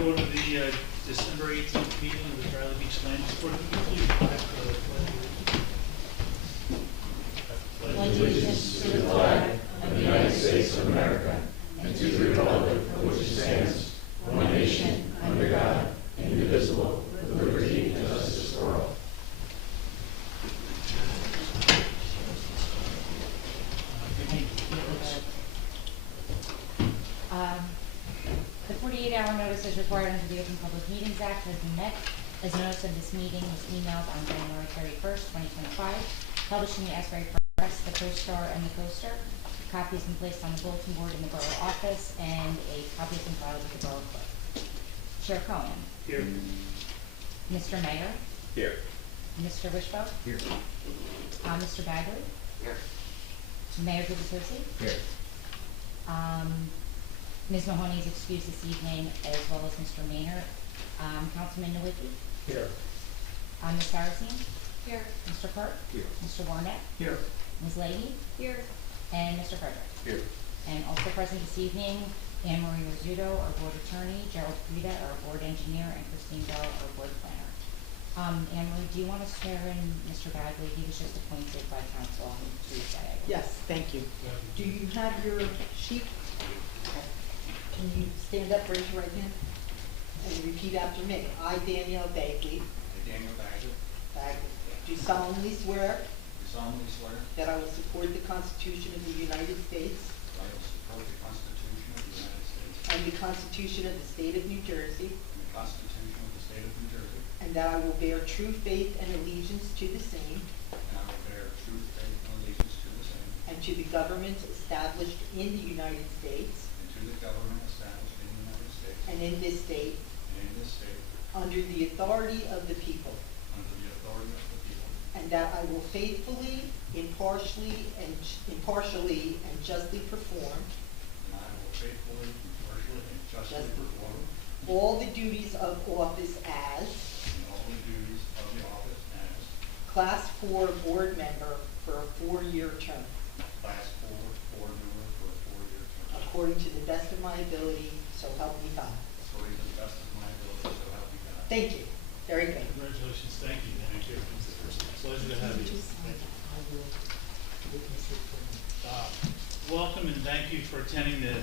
Go to the December 18th meeting of the Bradley Beach Land Use Board. Could you please rise for the pledge of allegiance? Allegiance to the flag of the United States of America and to the republic for which it stands, one nation, under God, indivisible, with liberty and justice for all. The 48-hour notice as required under the Open Public Meetings Act has been met, as notice of this meeting was emailed on January 31st, 2025, published in the Asbury Press, the Co-Star, and the Coaster. A copy has been placed on the bulletin board in the Borough office, and a copy has been filed with the Borough Clerk. Chair Cohen. Here. Mr. Mayor. Here. Mr. Wishbone. Here. Mr. Bagley. Here. Mayor Gubitosi. Here. Ms. Mahoney is excused this evening, as well as Mr. Maynard. Councilman Nowicki. Here. Ms. Saracen. Here. Mr. Kirk. Here. Mr. Warnett. Here. Ms. Leahy. Here. And Mr. Frederick. Here. And also present this evening, Anne Marie Rizzuto, our board attorney, Gerald Frida, our board engineer, and Christine Bell, our board planner. Anne Marie, do you want to swear in Mr. Bagley? He was just appointed by council on Tuesday. Yes, thank you. Do you have your sheet? Can you stand up, raise your right hand, and repeat after me? I, Danielle Bagley, Daniel Bagley, do solemnly swear do solemnly swear that I will support the Constitution of the United States that I will support the Constitution of the United States and the Constitution of the State of New Jersey, and the Constitution of the State of New Jersey, and that I will bear true faith and allegiance to the same and I will bear true faith and allegiance to the same, and to the governments established in the United States and to the government established in the United States and in this state and in this state, under the authority of the people, under the authority of the people, and that I will faithfully, impartially, and justly perform and I will faithfully, impartially, and justly Justly. perform all the duties of office as all the duties of the office as Class 4 board member for a 4-year term, Class 4 board member for a 4-year term, according to the best of my ability, so help me God. according to the best of my ability, so help me God. Thank you. Very good. Congratulations. Thank you. Thank you. It's a pleasure to have you. Thank you. Welcome and thank you for attending the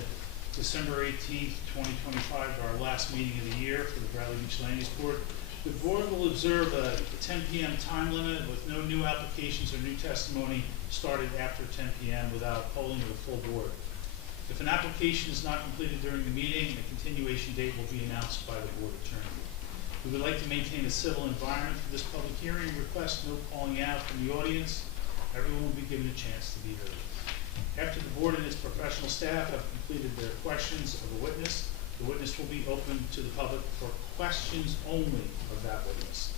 December 18th, 2025, our last meeting of the year for the Bradley Beach Land Use Board. The board will observe a 10 p.m. time limit with no new applications or new testimony started after 10 p.m. without polling of the full board. If an application is not completed during the meeting, a continuation date will be announced by the board attorney. We would like to maintain a civil environment for this public hearing. Request no calling out from the audience. Everyone will be given a chance to be heard. After the board and its professional staff have completed their questions of the witness will be open to the public for questions only of that witness.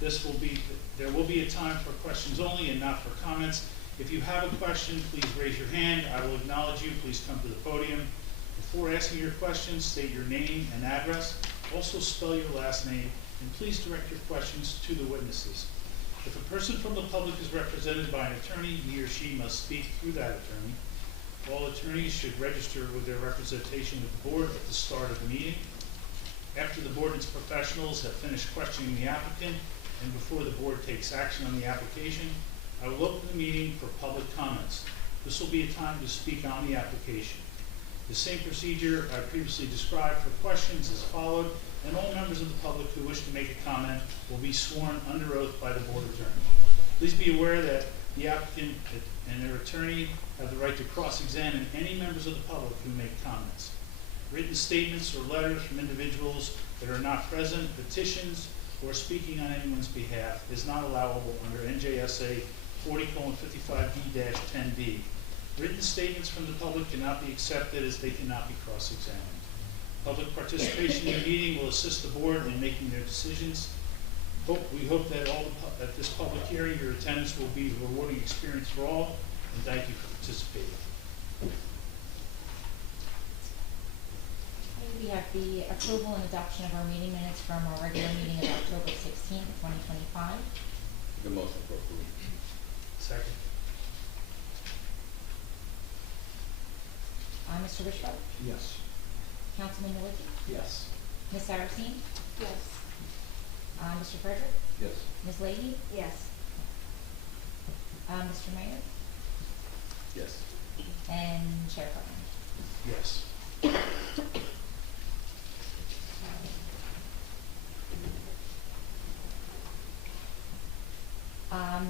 There will be a time for questions only and not for comments. If you have a question, please raise your hand. I will acknowledge you. Please come to the podium. Before asking your questions, state your name and address. Also spell your last name, and please direct your questions to the witnesses. If a person from the public is represented by an attorney, he or she must speak through that attorney. All attorneys should register with their representation with the board at the start of the meeting. After the board and its professionals have finished questioning the applicant, and before the board takes action on the application, I will open the meeting for public comments. This will be a time to speak on the application. The same procedure I previously described for questions is followed, and all members of the public who wish to make a comment will be sworn under oath by the board attorney. Please be aware that the applicant and their attorney have the right to cross-examine any members of the public who make comments. Written statements or letters from individuals that are not present, petitions, or speaking on anyone's behalf is not allowable under NJSA 40:55B-10B. Written statements from the public cannot be accepted as they cannot be cross-examined. Public participation in the meeting will assist the board in making their decisions. We hope that at this public hearing, your attendance will be a rewarding experience for all, and thank you for participating. We have the approval and adoption of our meeting minutes from our regular meeting of October 16th, 2025. The motion for approval. Second. Mr. Wishbone? Yes. Councilman Nowicki? Yes. Ms. Saracine? Yes. Mr. Frederick? Yes. Ms. Leahy? Yes. Mr. Mayor? Yes. And Chair Carlin. Yes.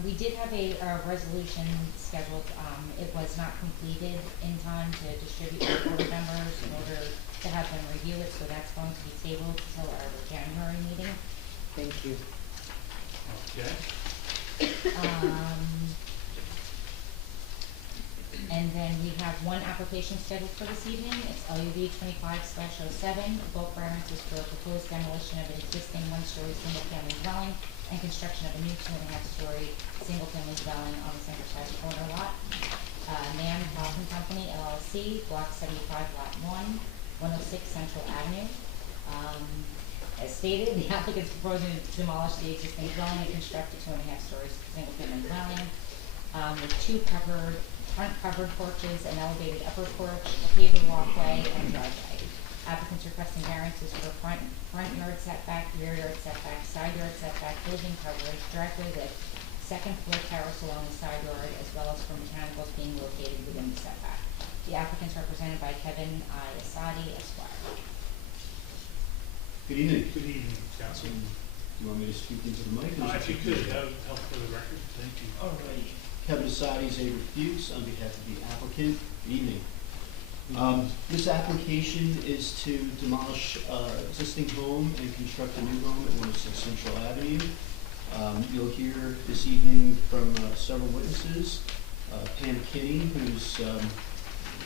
We did have a resolution scheduled. It was not completed in time to distribute to board members in order to have them review it, so that's going to be tabled until our January meeting. Thank you. Okay. And then we have one application scheduled for this evening. It's LUV 25/07. Bulk variance is for a proposed demolition of an existing one-story single-family dwelling and construction of a new 2.5-story single-family dwelling on the center side corner lot. Nan Hoffman Company LLC, Block 75, Lot 1, 106 Central Avenue. As stated, the applicant is proposing to demolish the existing dwelling and construct a 2.5-story single-family dwelling with two front covered porches, an elevated upper porch, a paver walkway, and driveway. Applicants requesting variances for front yard setback, rear yard setback, side yard setback, building coverage, driveway width, second floor terrace along the side yard, as well as for mechanicals being located within the setback. The applicants represented by Kevin I. Asadi, Esquire. Good evening. Good evening, Councilman. Do you want me to speak into the mic? If you could, that would help for the record. Thank you. All right. Kevin Asadi, Xavier Fuchs, on behalf of the applicant. Good evening. This application is to demolish existing home and construct a new home at 106 Central Avenue. You'll hear this evening from several witnesses. Pam Kinney, who's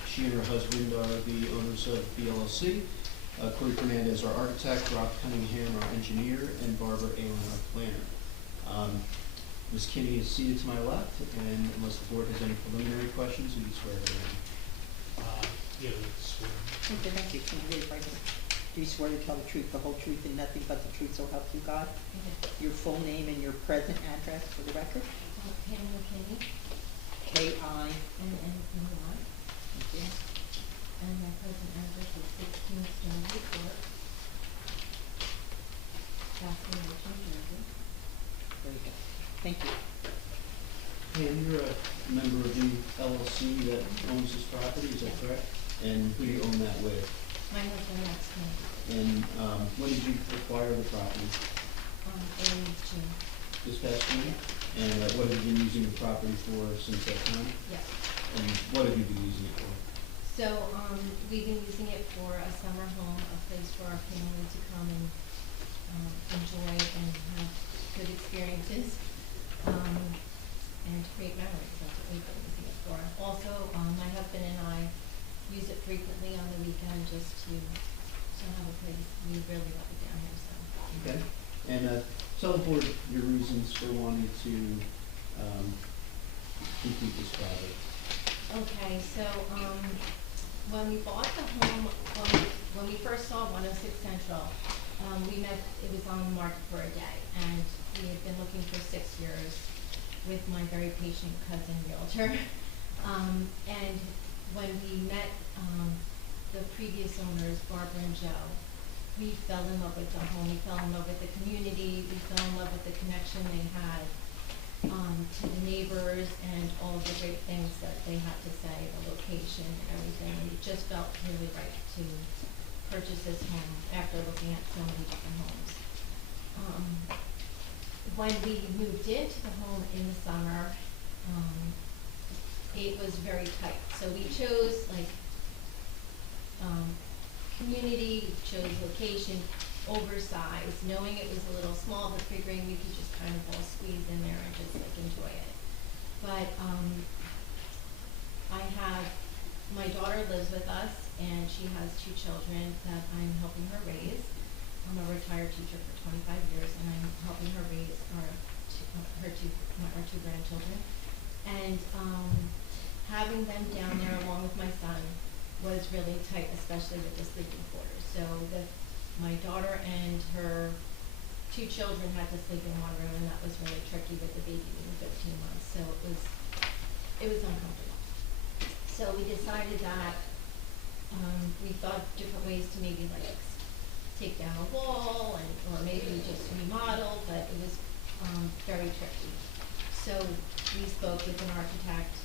she and her husband are the owners of the LLC. Corey Fernandez, our architect, Rob Cunningham, our engineer, and Barbara Allen, our planner. Ms. Kinney is seated to my left, and unless the board has any preliminary questions, we can swear her in. Yeah, let's swear. Okay, thank you. Can you raise your right hand? Do you swear to tell the truth, the whole truth, and nothing but the truth, so help you God? Your full name and your present address for the record? Pamela Kinney, K.I. N-N-E-Y, Thank you. and my present address is 16 Stanley Court, Jackson, New Jersey. Very good. Thank you. Pam, you're a member of the LLC that owns this property, is that correct? And who do you own that with? My husband, that's me, And when did you acquire the property? in June, This past June? And what have you been using the property for since that time? yes. And what have you been using it for? So, we've been using it for a summer home, a place for our family to come and, enjoy and have good experiences, and to create memories. That's what we've been using it for. Also, my husband and I use it frequently on the weekend just to have a place. We really love it down here, so. Okay. And tell the board your reasons for wanting to complete this project. Okay, so, when we bought the home, when we first saw 106 Central, we met, it was on the market for a day, and we had been looking for 6 years with my very patient cousin realtor. And when we met, the previous owners, Barbara and Joe, we fell in love with the home, we fell in love with the community, we fell in love with the connection they had to the neighbors and all the great things that they had to say, the location and everything. And it just felt really right to purchase this home after looking at so many different homes. When we moved into the home in the summer, it was very tight. So we chose community, chose location, oversized, knowing it was a little small, but figuring we could just kind of all squeeze in there and just enjoy it. But my daughter lives with us, and she has 2 children that I'm helping her raise. I'm a retired teacher for 25 years, and I'm helping her raise our two grandchildren. And having them down there along with my son was really tight, especially with the sleeping quarters. So my daughter and her 2 children had to sleep in one room, and that was really tricky with the baby being 15 months. So it was uncomfortable. So we decided that we thought different ways to maybe take down a wall and, or maybe just remodel, but it was, very tricky. So we spoke with an architect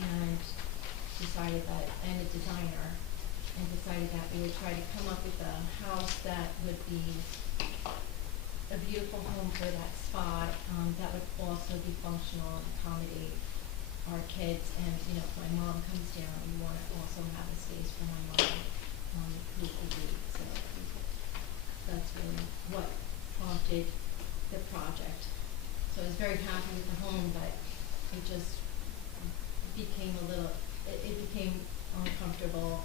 and decided that, and a designer, and decided that we would try to come up with a house that would be a beautiful home for that spot, that would also be functional and accommodate our kids. And, you know, if my mom comes down, we wanna also have a space for my mom, who will read, so that's really what prompted the project. So I was very happy with the home, but it just became a little, it became uncomfortable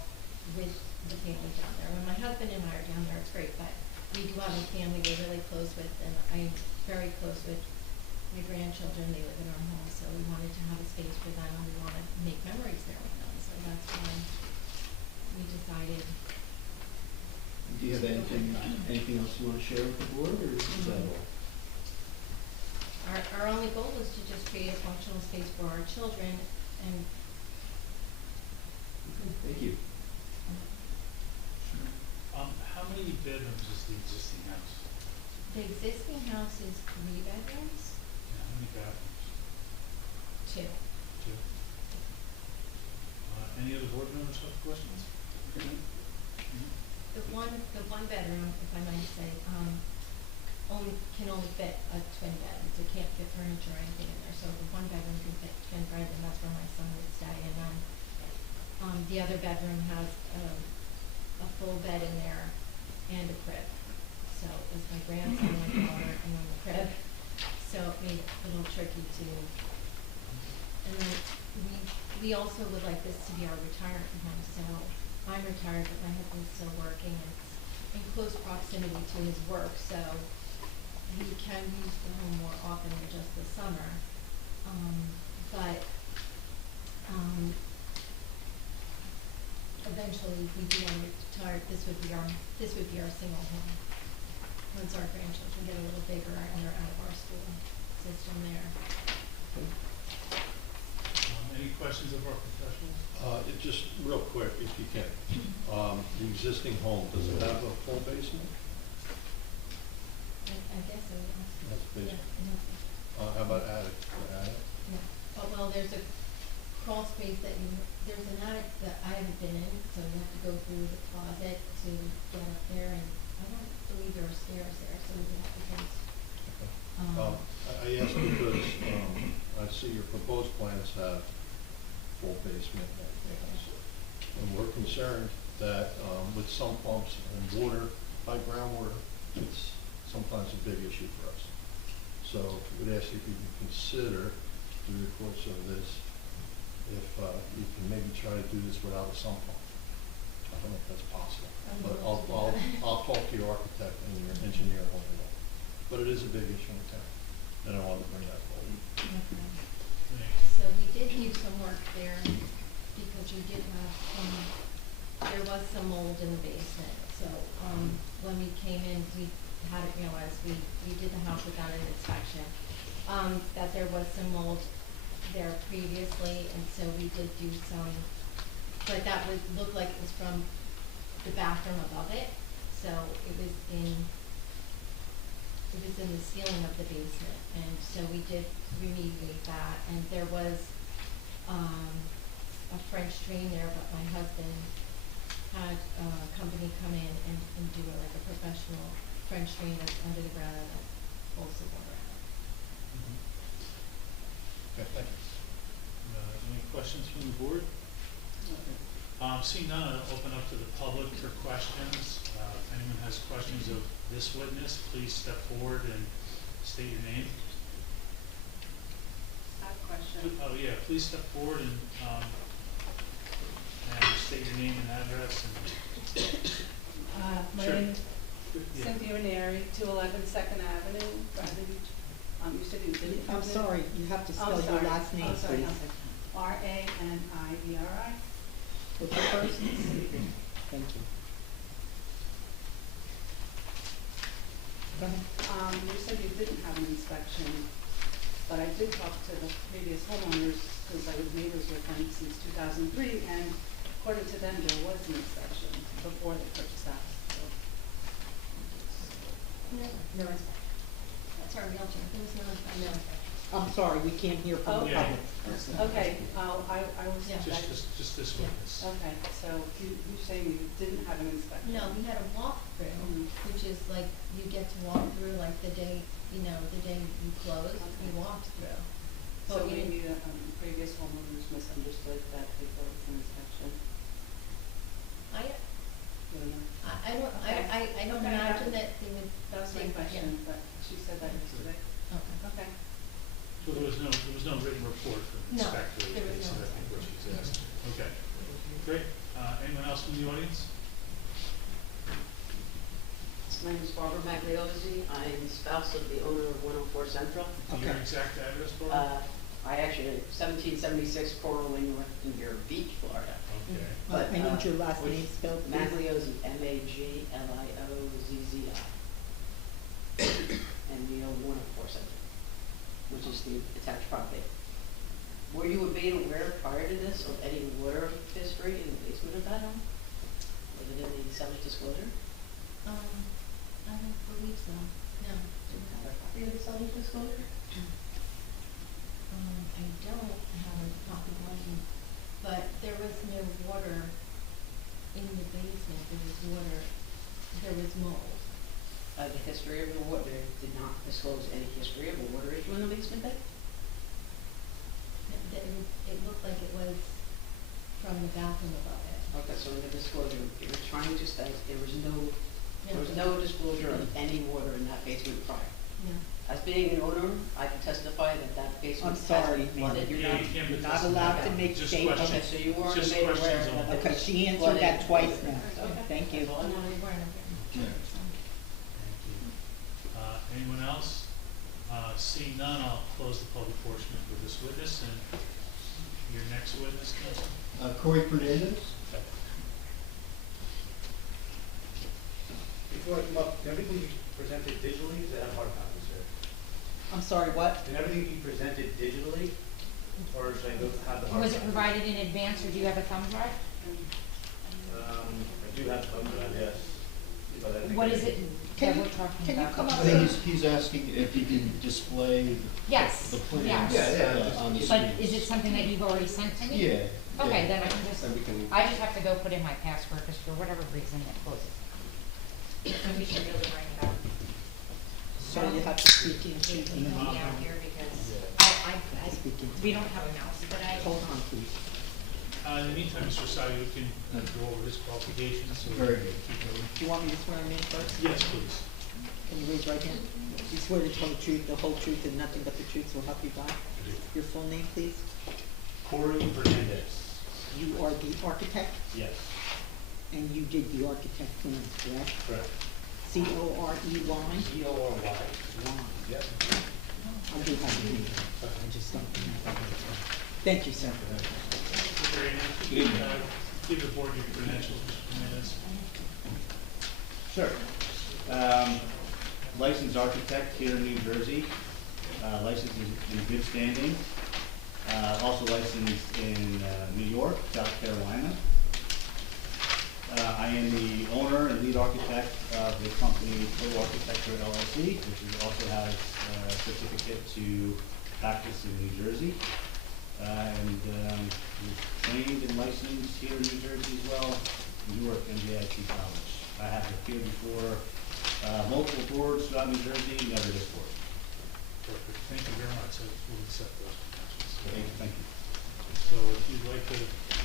with the family down there. When my husband and I are down there, it's great, but we do have a family we're really close with, and I'm very close with my grandchildren. They live in our home, so we wanted to have a space for them, and we wanna make memories there with them, so that's why we decided. Do you have anything else you wanna share with the board, or is that all? Our only goal was to just create a functional space for our children, and Okay, thank you. How many bedrooms is the existing house? the existing house is 3 bedrooms, Yeah, how many bathrooms? 2. Two. Any other board members have questions? The one bedroom, if I might say, can only fit a twin bed. It can't fit furniture or anything in there, so the one bedroom can fit twin bed, and that's where my son would stay. And then, the other bedroom has a full bed in there and a crib. So it's my grandson, my daughter, and then the crib. So it made it a little tricky to, and then we also would like this to be our retirement home. So I'm retired, but my husband's still working, and it's in close proximity to his work, so we can use the home more often than just the summer. But eventually, if we do want to retire, this would be our single home. Once our grandchildren get a little bigger and they're out of our school system there. Any questions of our professionals? Just real quick, if you can. The existing home, does it have a full basement? I guess so, yeah. That's basement. Yeah, How about attic? The attic? yeah. Oh, well, there's a crawl space there's an attic that I haven't been in, so you have to go through the closet to get up there, and I don't believe there are stairs there, so we would have to just, I ask because I see your proposed plans have full basement. And we're concerned that with sump pumps and water, high groundwater, it's sometimes a big issue for us. So we'd ask if you can consider through the course of this, if you can maybe try to do this without a sump pump. I don't know if that's possible, but I'll talk to your architect and your engineer on that. But it is a big issue in town, and I wanted to bring that forward. so we did do some work there, because we did have there was some mold in the basement. So, when we came in, we hadn't realized, we did the house without an inspection, that there was some mold there previously, and so we did do some, but that would look like it was from the bathroom above it, so it was in the ceiling of the basement, and so we did remediate that, and there was a French drain there, but my husband had a company come in and do like a professional French drain that's under the ground and pulls the water out. Okay, thank you. Any questions from the board? Seeing none, I'll open up to the public for questions. If anyone has questions of this witness, please step forward and state your name. I have a question. Oh, yeah, please step forward and state your name and address. My Sure. name is Yeah. Cynthia Ranieri, 211 Second Avenue, Bradley Beach. You said you didn't. I'm sorry, you have to I'm spell your sorry. last name, I'm sorry, please. I'm sorry. Raniveri. What's your first name? Thank you. Go ahead. You said you didn't have an inspection, but I did talk to the previous homeowners, because I was neighbors with them since 2003, and according to them, there was an inspection before they purchased the house. So No inspection. That's our realtor, there was no inspection. I'm sorry, we can't hear from the Yeah. public. Okay, I was. Yeah. Just this witness. Okay, so you're saying you didn't have an inspection? No, we had a walkthrough, Mhm. which is like, you get to walk through like the day, you know, the day you close, you walked through. So But we didn't- maybe the previous homeowners misunderstood that they thought it was an inspection? I, You don't know? I don't, Okay. I don't Okay, imagine that they would. That was my think- question, but she said that yesterday. Yeah. Okay. Okay. So there was no written report from the No, inspector, there was is no I think what inspection. she's asking. Okay, great. Anyone else from the audience? My name is Barbara Magliozzi. I am the spouse of the owner of 104 Central. Your Okay. exact address, Barbara? I actually, 1776 Coral Way North in Vero Beach, Florida. Okay. But, I need your last which- name spelled, please. Magliozzi, Magliozzi. And we own 104 Central, which is the attached property. Were you made aware prior to this of any water history in the basement of that home? Was it in the subject disclosure? I don't believe so, no. Didn't have a copy of the subject disclosure? I don't have a copy of one, but there was no water in the basement, there was mold. The history of the water, did not disclose any history of a water issue in the basement then? It looked like it was from the bathroom above it. Okay, so in the disclosure, you were trying to state there was no disclosure of any water in that basement prior. No. As being an owner, I can testify that that I'm basement has sorry, been ma'am, flooded. you're Yeah, not, you can't you're not participate. allowed to Okay. make Just statements. Okay, so you weren't Just made aware questions that only. there Okay, was she answered flooding. that twice now, so, Okay. thank you. That's all I No, know. we weren't aware. Thank you. Anyone else? Seeing none, I'll close the public portion for this witness, and your next witness, Council. Corey Fernandez? Before I come up, can everything be presented digitally, is that a hard copy, sir? I'm sorry, what? Can everything be presented digitally, or should I go have the hard copy? Was it provided in advance, or do you have a thumb drive? I do have thumb drive, yes, but I think. What is it Can that you- we're talking can you about? come I up think he's asking if he can display Yes, the plans yes. Yeah, on the But screen. is it something that you've already sent to me? Yeah. Okay, yeah. then I can just, And we can, I just have to go put in my password, because for whatever reason it closes. And we should be able to bring it up. So you have to speak into, Be out here because speak into. we don't have a mouse, but Hold on, please. In the meantime, Mr. Sadi, we can go over his qualifications, so. Very good. Keep going. Do you want me to swear him in first? Yes, please. Can you raise your right hand? You swear to tell the truth, the whole truth, and nothing but the truth, so help you God? Your full name, please? Corey Fernandez, You are the architect, yes, and you did the architect plans, correct? correct. C-O-R-E-Y? C-O-R-Y. Yep. I'll do my name. I just don't remember. Thank you, sir. Very nice. Give the board your credentials, Mr. Jimenez. Sure. Licensed architect here in New Jersey, licensed in good standing, also licensed in New York, South Carolina. I am the owner and lead architect of the company Total Architecture LLC, which also has a certificate to practice in New Jersey. And we're trained and licensed here in New Jersey as well, New York NJIT College. I have appeared before multiple boards throughout New Jersey, never this board. Perfect. Thank you very much. We'll accept those credentials. Thank you. So if you'd like to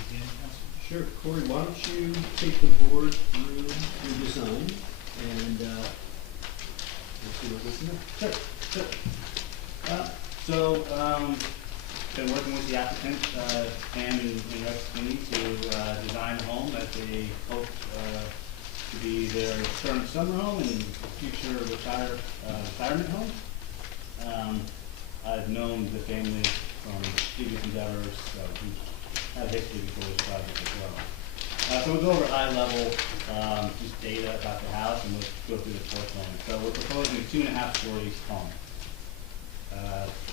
begin, Council? Sure, Corey, why don't you take the board through your design and, we'll see what we can do. Sure. Been working with the applicant, Pam and Rex Kinney, to design a home that they hope to be their current summer home and future retirement home. I've known the family from previous endeavors, we had a history before this project as well. So we'll go over high level, just data about the house, and we'll go through the floor plan. So we're proposing a 2.5 stories home.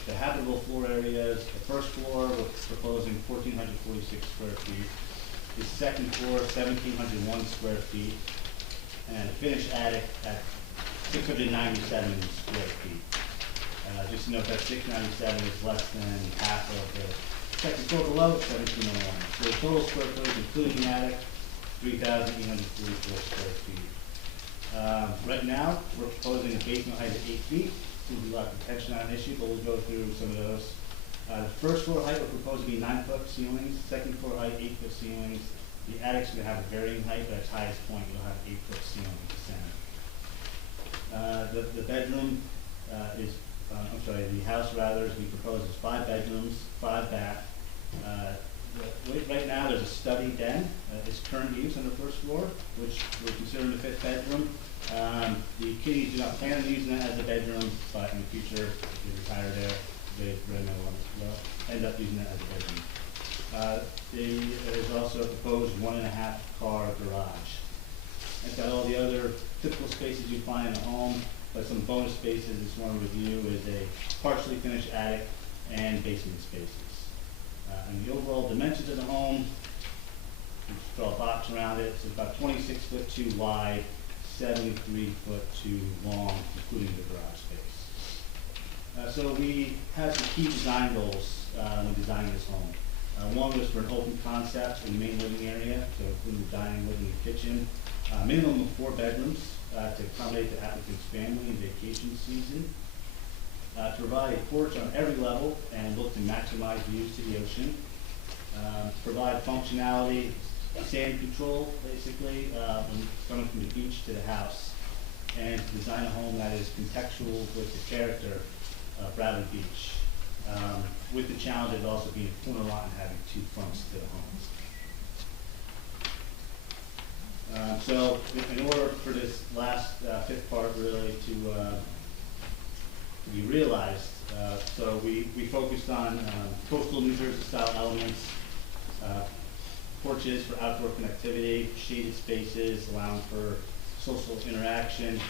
The habitable floor areas, the first floor, we're proposing 1,446 square feet. The second floor, 1,701 square feet. And a finished attic at 697 square feet. Just to note that 697 is less than half of the second floor below, 1701. So the total square footage, including the attic, 3,844 square feet. Right now, we're proposing a basement height of 8 feet. Seems to be a lot of contention on an issue, but we'll go through some of those. The first floor height, we're proposing to be 9-foot ceilings. Second floor height, 8-foot ceilings. The attic's going to have a varying height, but at its highest point, you'll have 8-foot ceiling at the center. The bedroom the house rather, as we propose, is 5 bedrooms, 5 bath. Right now, there's a study den. It's current use on the first floor, which we're considering the 5th bedroom. The kiddies do not plan on using that as a bedroom, but in the future, if they retire there, they will end up using that as a bedroom. There's also a proposed 1.5 car garage. It's got all the other typical spaces you find in a home, but some bonus spaces I just want to review is a partially finished attic and basement spaces. And the overall dimensions of the home, just draw a box around it, so it's about 26'2" wide, 73'2" long, including the garage space. So we have some key design goals when designing this home. One was for an open concept in the main living area, so including the dining, living, and kitchen. Minimum of 4 bedrooms to accommodate the applicant's family and vacation season. To provide a porch on every level and look to maximize views to the ocean. Provide functionality, sand control, basically, when coming from the beach to the house. And to design a home that is contextual with the character of Bradley Beach. With the challenge of also being a corner lot and having 2 fronts to the home. So in order for this last 5th part really to be realized, so we focused on coastal New Jersey style elements, porches for outdoor connectivity, shaded spaces allowing for social interaction,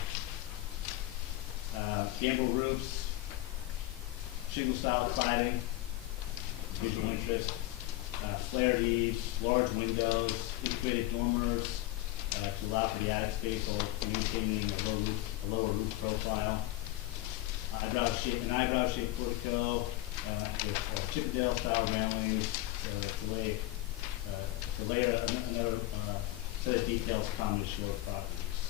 gambrel roofs, shingle style cladding, visual interest, flared eaves, large windows, integrated dormers to allow for the attic space while maintaining a lower roof profile. An eyebrow-shaped portico with Chippendale style railings to layer another set of details common to shore properties.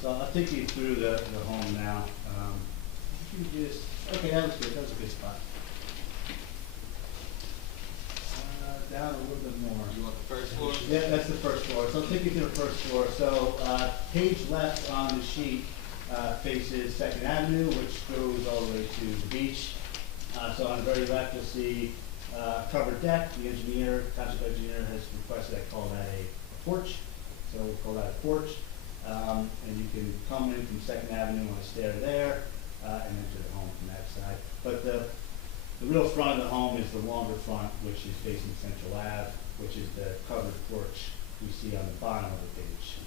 So I'll take you through the home now. Okay, that was good. That was a good spot. Down a little bit more. You want the first floor? Yeah, that's the first floor. So I'll take you to the first floor. So page left on the sheet faces 2nd Avenue, which goes all the way to the beach. So on the very left, you'll see covered deck. The township engineer has requested I call that a porch. So we'll call that a porch. And you can come in from 2nd Avenue on a stair there and enter the home from that side. But the real front of the home is the longer front, which is facing Central Ave, which is the covered porch you see on the bottom of the page.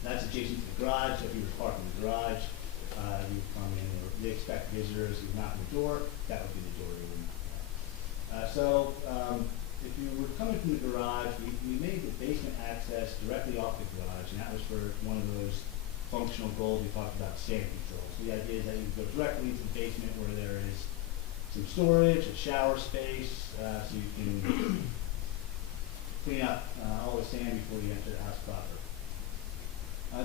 That's adjacent to the garage. So if you were parked in the garage, you come in, or they expect visitors, you knock on the door, that would be the door you would knock at. If you were coming from the garage, we made the basement access directly off the garage, and that was for one of those functional goals we talked about, sand control. So the idea is that you go directly into the basement where there is some storage, a shower space, so you can clean up all the sand before you enter the house proper.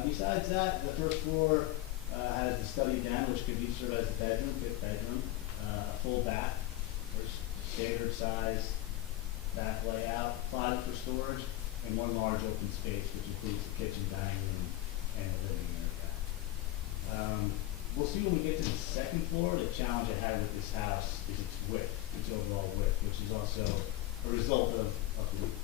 Besides that, the first floor has the study den, which could be served as a bedroom, 5th bedroom, a full bath, standard size bath layout, closet for storage, and 1 large open space, which includes the kitchen, dining room, and a living area. We'll see when we get to the 2nd floor. The challenge I had with this house is its width, its overall width, which is also a result of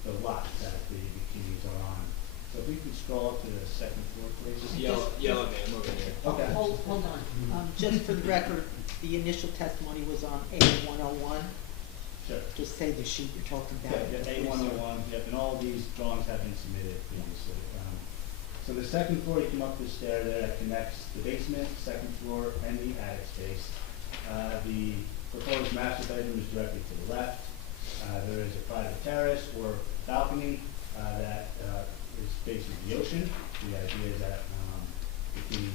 the lot that the bikinis are on. So if we could scroll up to the 2nd floor, please. Yellow man over here. Okay. Hold on. Just for the record, the initial testimony was on A 101. Sure. Just say the sheet you're talking about. Yeah, A101, yep, and all of these drawings have been submitted previously. So the 2nd floor, you come up the stair there that connects the basement, 2nd floor, and the attic space. The proposed master bedroom is directly to the left. There is a private terrace or balcony that is facing the ocean. The idea is that can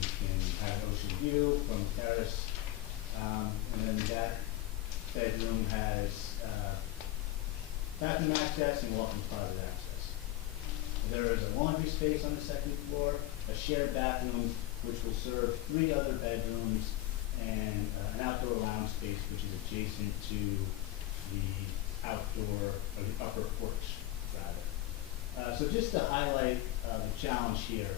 have an ocean view from the terrace. And then that bedroom has bathroom access and walk-in closet access. There is a laundry space on the second floor, a shared bathroom which will serve 3 other bedrooms, and an outdoor lounge space which is adjacent to the outdoor, or the upper porch, rather. So just to highlight the challenge here,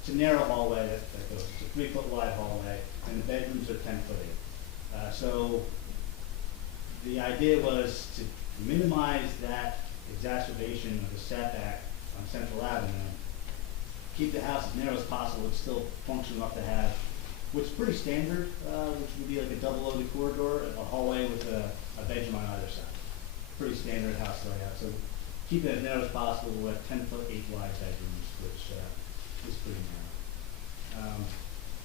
it's a narrow hallway that goes, it's a 3-foot wide hallway, and the bedrooms are 10 foot 8. So the idea was to minimize that exacerbation of the setback on Central Avenue, keep the house as narrow as possible, but still function enough to have what's pretty standard, which would be like a double-loaded corridor, a hallway with a bedroom on either side. Pretty standard house layout. So keep it as narrow as possible with 10 foot 8 wide bedrooms, which is pretty narrow.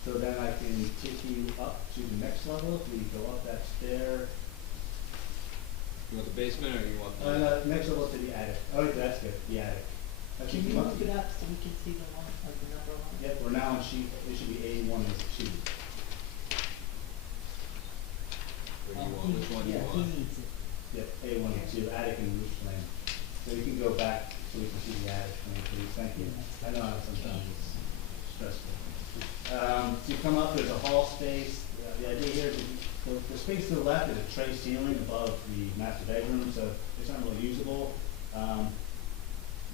So then I can take you up to the next level. If we go up that stair, You want the basement or you want the? next level to the attic. Oh, that's good, the attic. Can you move it up so we can see the one, like the number one? Yep, we're now on sheet, it should be A1 and 2. Or you want, which one you Yeah, he want? needs it. Yep, A1 and 2, attic and roof plan. So you can go back so we can see the attic plan, please, thank you. I know how sometimes it's stressful. So you come up, there's a hall space. The idea here is the space to the left is a tray ceiling above the master bedroom, so it's not really usable.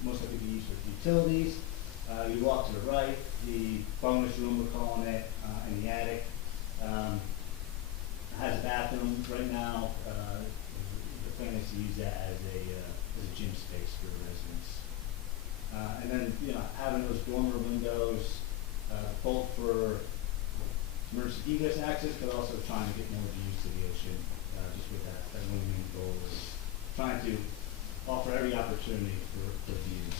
Most likely be used for utilities. You walk to the right, the bonus room, we're calling it, in the attic. Has a bathroom right now. The plan is to use that as a gym space for the residents. And then, you know, having those dormer windows, both for emergency egress access, but also trying to get more views to the ocean, just with that one main goal is trying to offer every opportunity for views.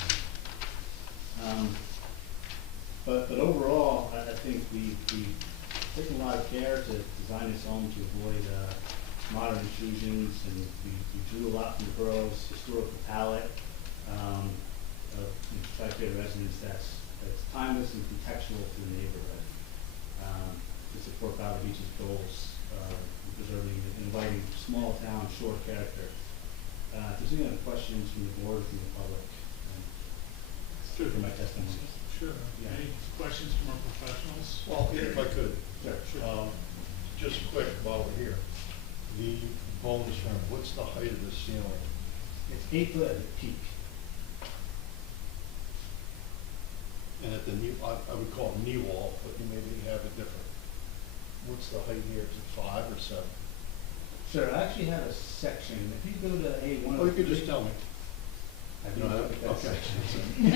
But overall, I think we've taken a lot of care to design this home to avoid modern intrusions, and we drew a lot from the borough's historical palette of try to create a residence that's timeless and contextual to the neighborhood. To support Valley Beach's goals, preserving and inviting small town shore character. If there's any other questions from the board or from the public, Sure. for my testimony. Sure. Yeah. Any questions from our professionals? Well, if I could, Sure. just quick while we're here, the bonus room, what's the height of the ceiling? It's 8 foot at the peak. And at the new, I would call it knee wall, but you maybe have it different. What's the height here? Is it 5 or 7? Sure, I actually have a section. If you go to A1. Or you could just tell me. I do No, not look at that okay. section.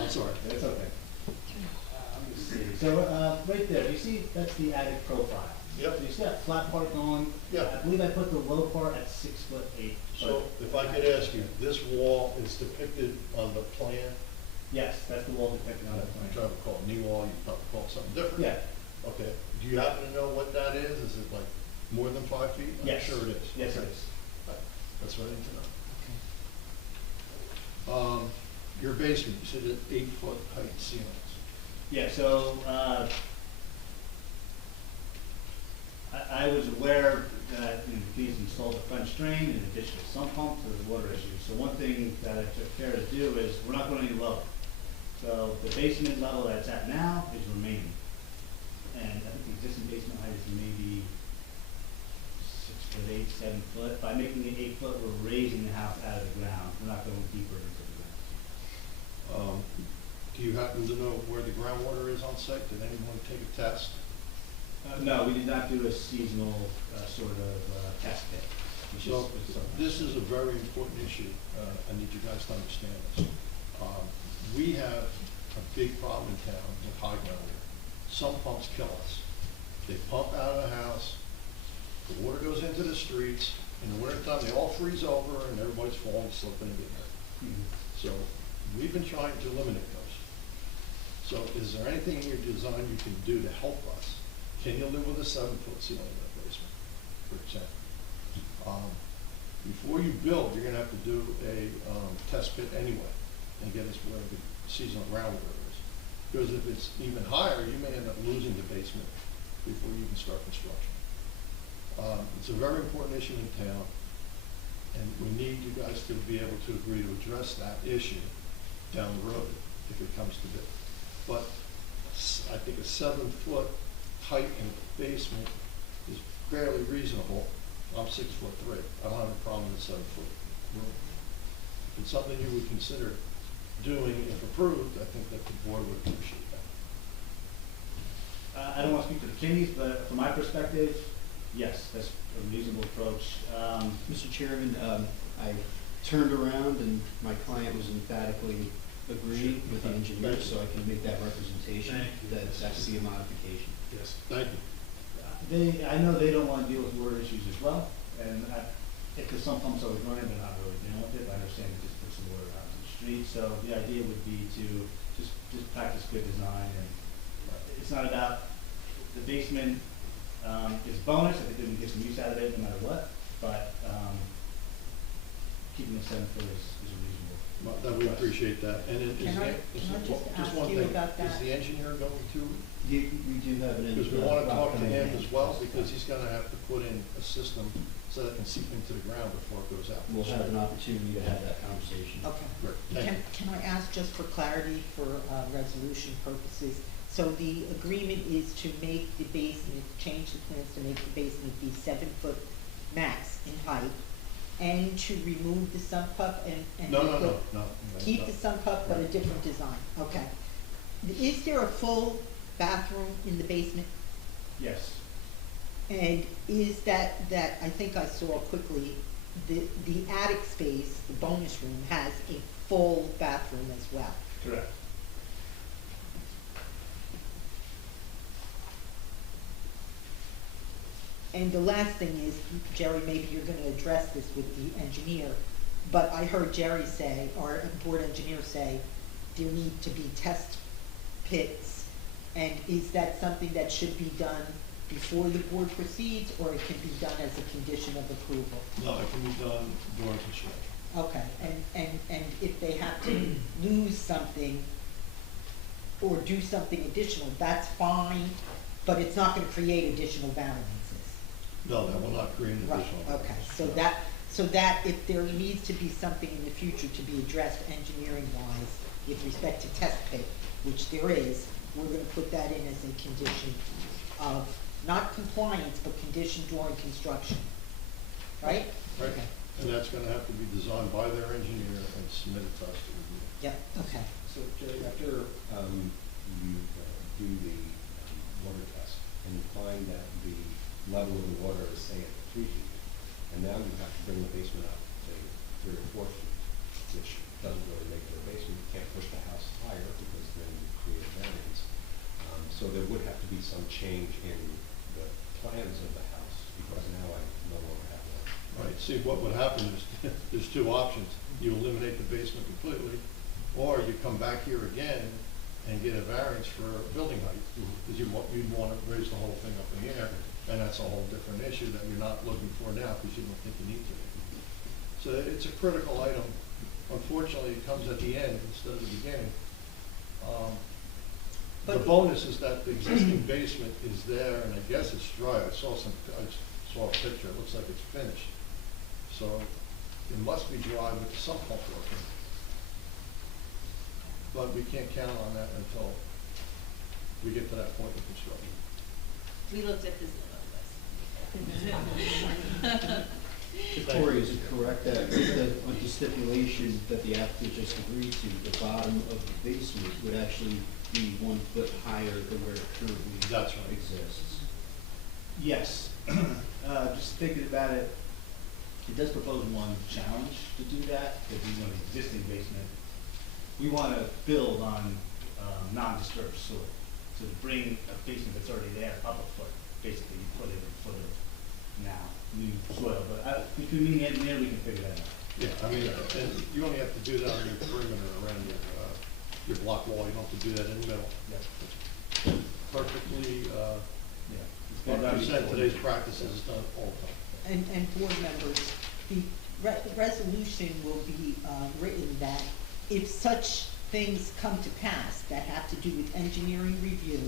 I'm sorry. That's okay. Let me see. So, right there, you see, that's the attic profile. Yep. So you see that flat part going? Yeah. I believe I put the low part at 6 foot 8. So if I could ask you, this wall is depicted on the plan? Yes, that's the wall depicted on the I'm plan. trying to call it knee wall, you probably call it something different. Yeah. Okay, do you happen to know what that is? Is it like more than 5 feet? Yes. I'm sure it is. Yes, it Okay. is. Right. That's what I need to know. Your basement, you said at 8 foot height ceilings. Yeah, so, I was aware that, you know, these installed a French drain in addition to sump pump for the water issues. So one thing that I took care to do is, we're not going any lower. So the basement level that's at now is remaining. And I think the existing basement height is maybe 6 foot 8, 7 foot. By making it 8 foot, we're raising the house out of the ground. We're not going deeper into the ground. Do you happen to know where the groundwater is on site? Did anyone take a test? No, we did not do a seasonal sort of test pit. which is- So, which is something. this is a very important issue. I need you guys to understand this. We have a big problem in town with high groundwater. Some pumps kill us. They pump out of the house, the water goes into the streets, in the wintertime, they all freeze over, and everybody's falling, slipping, and getting hurt. Mhm. So, we've been trying to eliminate those. So, is there anything in your design you can do to help us? Can you live with a 7-foot ceiling in the basement, for example? Before you build, you're gonna have to do a test pit anyway, and get us where the seasonal groundwater is. Because if it's even higher, you may end up losing the basement before you even start construction. It's a very important issue in town, and we need you guys to be able to agree to address that issue down the road if it comes to it. But I think a 7-foot height in a basement is fairly reasonable. I'm 6'3". I don't have a problem with a 7-foot room. If it's something you would consider doing if approved, I think that the board would appreciate that. I don't want to speak to the Kinneys, but from my perspective, yes, that's a reasonable approach. Mr. Chairman, I turned around and my client was emphatically agreeing with the engineer, so I can make that representation, Thank you. that that could be a modification. Yes. Thank you. I know they don't want to deal with water issues as well, and if there's some pumps always running, they're not really dealing with it. I understand it just puts some water out to the street, so the idea would be to just practice good design, and it's not about the basement. It's a bonus. I think they can get some use out of it no matter what, but keeping the 7 foot is a reasonable. Well, that we appreciate that. And it is, Can I just ask one you thing, about that? is the engineer going to? We do have an Because we engineer. want to talk to him as well, because he's gonna have to put in a system so that it can seep into the ground before it goes out. We'll have an opportunity to have that conversation. Okay. Great, thank you. Can I ask just for clarity for resolution purposes? So the agreement is to make the basement, change the plans to make the basement be 7-foot max in height, and to remove the sump cup and. No. Keep the sump cup, but a Right. different design, okay. Is there a full bathroom in the basement? Yes. And is that, I think I saw quickly, the attic space, the bonus room, has a full bathroom as well? Correct. And the last thing is, Jerry, maybe you're gonna address this with the engineer, but I heard Jerry say, or a board engineer say, there need to be test pits, and is that something that should be done before the board proceeds, or it can be done as a condition of approval? No, it can be done during construction. Okay, and if they have to lose something or do something additional, that's fine, but it's not gonna create additional variances? No, that will not create an Right, additional. okay, No. so that if there needs to be something in the future to be addressed engineering-wise with respect to test pit, which there is, we're gonna put that in as a condition of, not compliance, but condition during construction, right? Right, Okay. and that's gonna have to be designed by their engineer and submitted to us to review. Yep, okay. So Jerry, after you do the water test and you find that the level of the water is, say, at 3 feet, and now you have to bring the basement up, say, 3 or 4 feet, which doesn't really make it a basement. You can't push the house higher because then you create a variance. So there would have to be some change in the plans of the house, because now I no longer have that. Right, see, what would happen is, there's 2 options. You eliminate the basement completely, or you come back here again and get a variance for building height, because you'd want to raise the whole thing up in the air, and that's a whole different issue that you're not looking for now, because you don't think you need to. So it's a critical item. Unfortunately, it comes at the end instead of the beginning. The bonus is that the existing basement is there, and I guess it's dry. I saw a picture, it looks like it's finished. So it must be dry with the sump pump working. But we can't count on that until we get to that point in construction. We looked at this list. Victoria, is it correct that with the stipulation that the applicant just agreed to, the bottom of the basement would actually be 1 foot higher than where it currently That's right. exists? Yes. Just thinking about it, it does propose one challenge to do that, because we know the existing basement. We want to build on non-disturbed soil. So to bring a basement that's already there up a foot, basically you put in a foot of now new soil. But between me and the engineer, we can figure that out. Yeah, I mean, and you only have to do that on your perimeter around your block wall. You don't have to do that in the middle. Yeah. Perfectly, Yeah. It's been done 100% before. today's practice is done all the time. And board members, the resolution will be written that if such things come to pass that have to do with engineering review,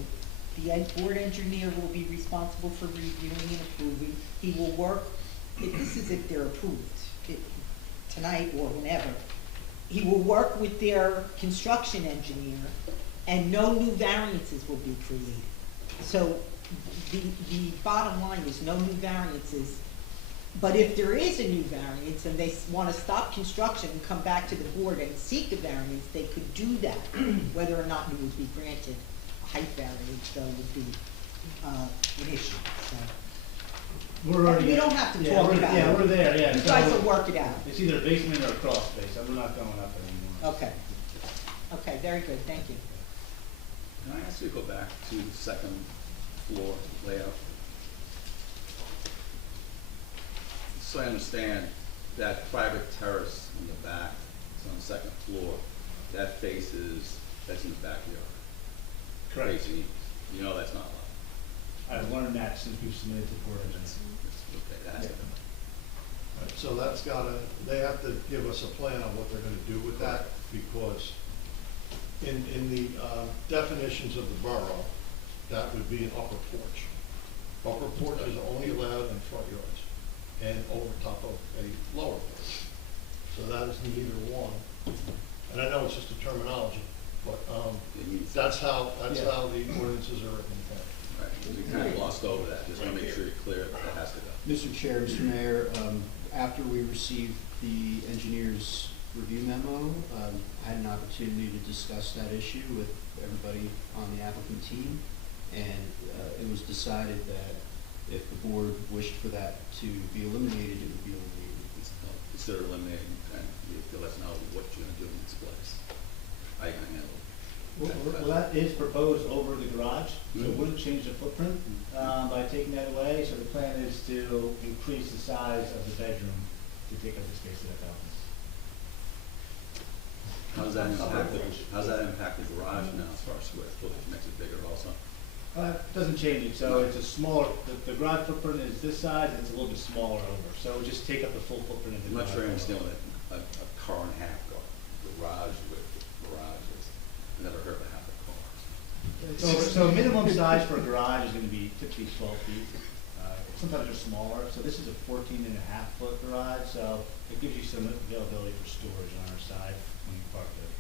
the board engineer will be responsible for reviewing and approving. He will work, this is if they're approved, tonight or whenever. He will work with their construction engineer, and no new variances will be created. So the bottom line is no new variances. But if there is a new variance and they want to stop construction and come back to the board and seek a variance, they could do that. Whether or not it would be granted, a height variance though would be an issue, so. We're already. We don't have to yeah, talk we're- about it. Yeah, we're there, yeah. You So guys will work it out. It's either a basement or a crawl space, and we're not going up anymore. Okay. Okay, very good, thank you. Can I ask you to go back to the second floor layout? So I understand that private terrace in the back, it's on the second floor, that faces, that's in the backyard. Correct. Facing east. You know that's not allowed. I've learned that since we've submitted to board engineer. Okay, that's it. Right, so that's gotta, they have to give us a plan on what they're gonna do with that, because in the definitions of the borough, that would be an upper porch. Upper porch is only allowed in front yards and over top of a lower porch. So that is neither one. And I know it's just a terminology, but that's how the ordinances are written down. Right, we kind of glossed over that, just want to make sure you're clear that that has to go. Mr. Chair, Mr. Mayor, after we received the engineer's review memo, I had an opportunity to discuss that issue with everybody on the applicant team, and it was decided that if the board wished for that to be eliminated, it would be eliminated. Consider eliminating, and you let us know what you're going to do in this place. How you going to handle it? Well, that is proposed over the garage, so it wouldn't change the footprint by taking that away. So the plan is to increase the size of the bedroom to take up the space that it balance. How does that impact the garage now as far as square footage? Makes it bigger also? Doesn't change it, so it's a smaller, the garage footprint is this size, and it's a little bit smaller over, so it would just take up the full footprint of the I'm not garage. sure I understand what a car and a half garage with garages. I never heard of a half a car. So minimum size for a garage is gonna be typically 12 feet. Sometimes they're smaller, so this is a 14.5-foot garage, so it gives you some availability for storage on our side when you park there.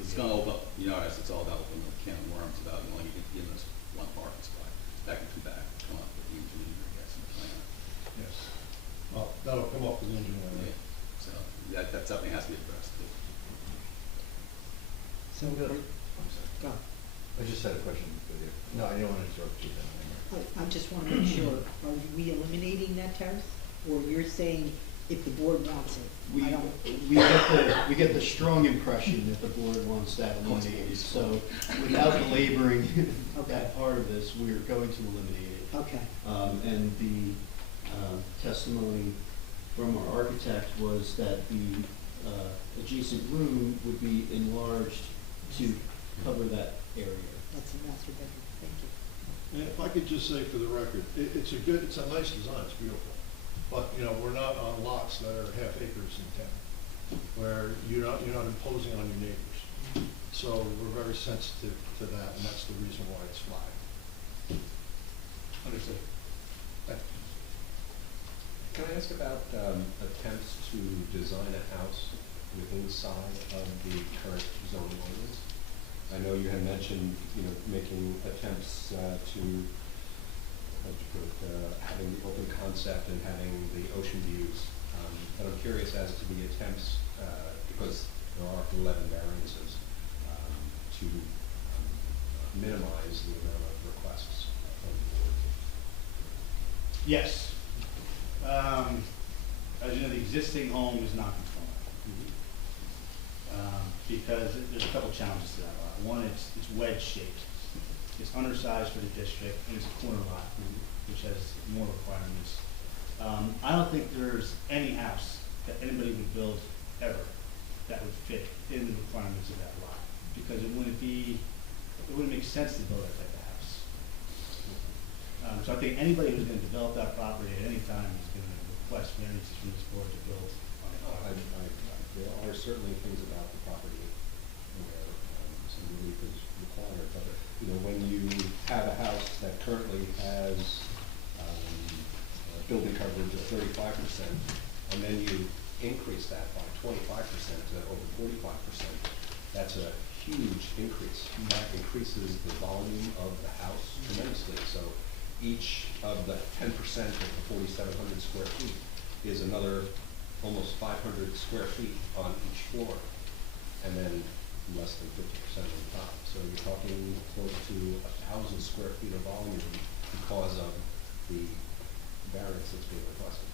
It's going to open up, it's all about opening a can of worms about only giving us one parking spot. That can come back, come up with the engineer, I guess, and plan. Yes. Well, that'll come up with the engineering. Yeah. So that something has to be addressed too. So, go. I just had a question with you. No, I didn't want to interrupt you. I just want to make sure, are we eliminating that terrace? Or you're saying if the board wants it? I don't. We get the strong impression that the board wants that eliminated, so without belaboring that part of this, we're going to eliminate it. Okay. And the testimony from our architect was that the adjacent room would be enlarged to cover that area. That's a master bedroom, thank you. And if I could just say for the record, it's a nice design, it's beautiful. But, we're not on lots that are half acres in town, where you're not imposing on your neighbors. So we're very sensitive to that, and that's the reason why it's flagged. Understood. Can I ask about attempts to design a house within inside of the current zoning ordinance? I know you had mentioned, making attempts to, having the open concept and having the ocean views. But I'm curious as to the attempts, because there are 11 variances, to minimize the amount of requests from the board. Yes. As you know, the existing home is not conforming. Because there's a couple challenges to that lot. One, it's wedge shaped. It's undersized for the district, and it's a corner lot, which has more requirements. I don't think there's any house that anybody would build ever that would fit in the requirements of that lot, because it wouldn't make sense to build that type of house. So I think anybody who's going to develop that property at any time is going to request variances from this board to build on it. There are certainly things about the property where some relief is required, but, when you have a house that currently has, building coverage of 35%, and then you increase that by 25% to over 45%, that's a huge increase. That increases the volume of the house tremendously. So each of the 10% of the 4,700 square feet is another almost 500 square feet on each floor, and then less than 50% on top. So you're talking close to 1,000 square feet of volume because of the variance that's being requested.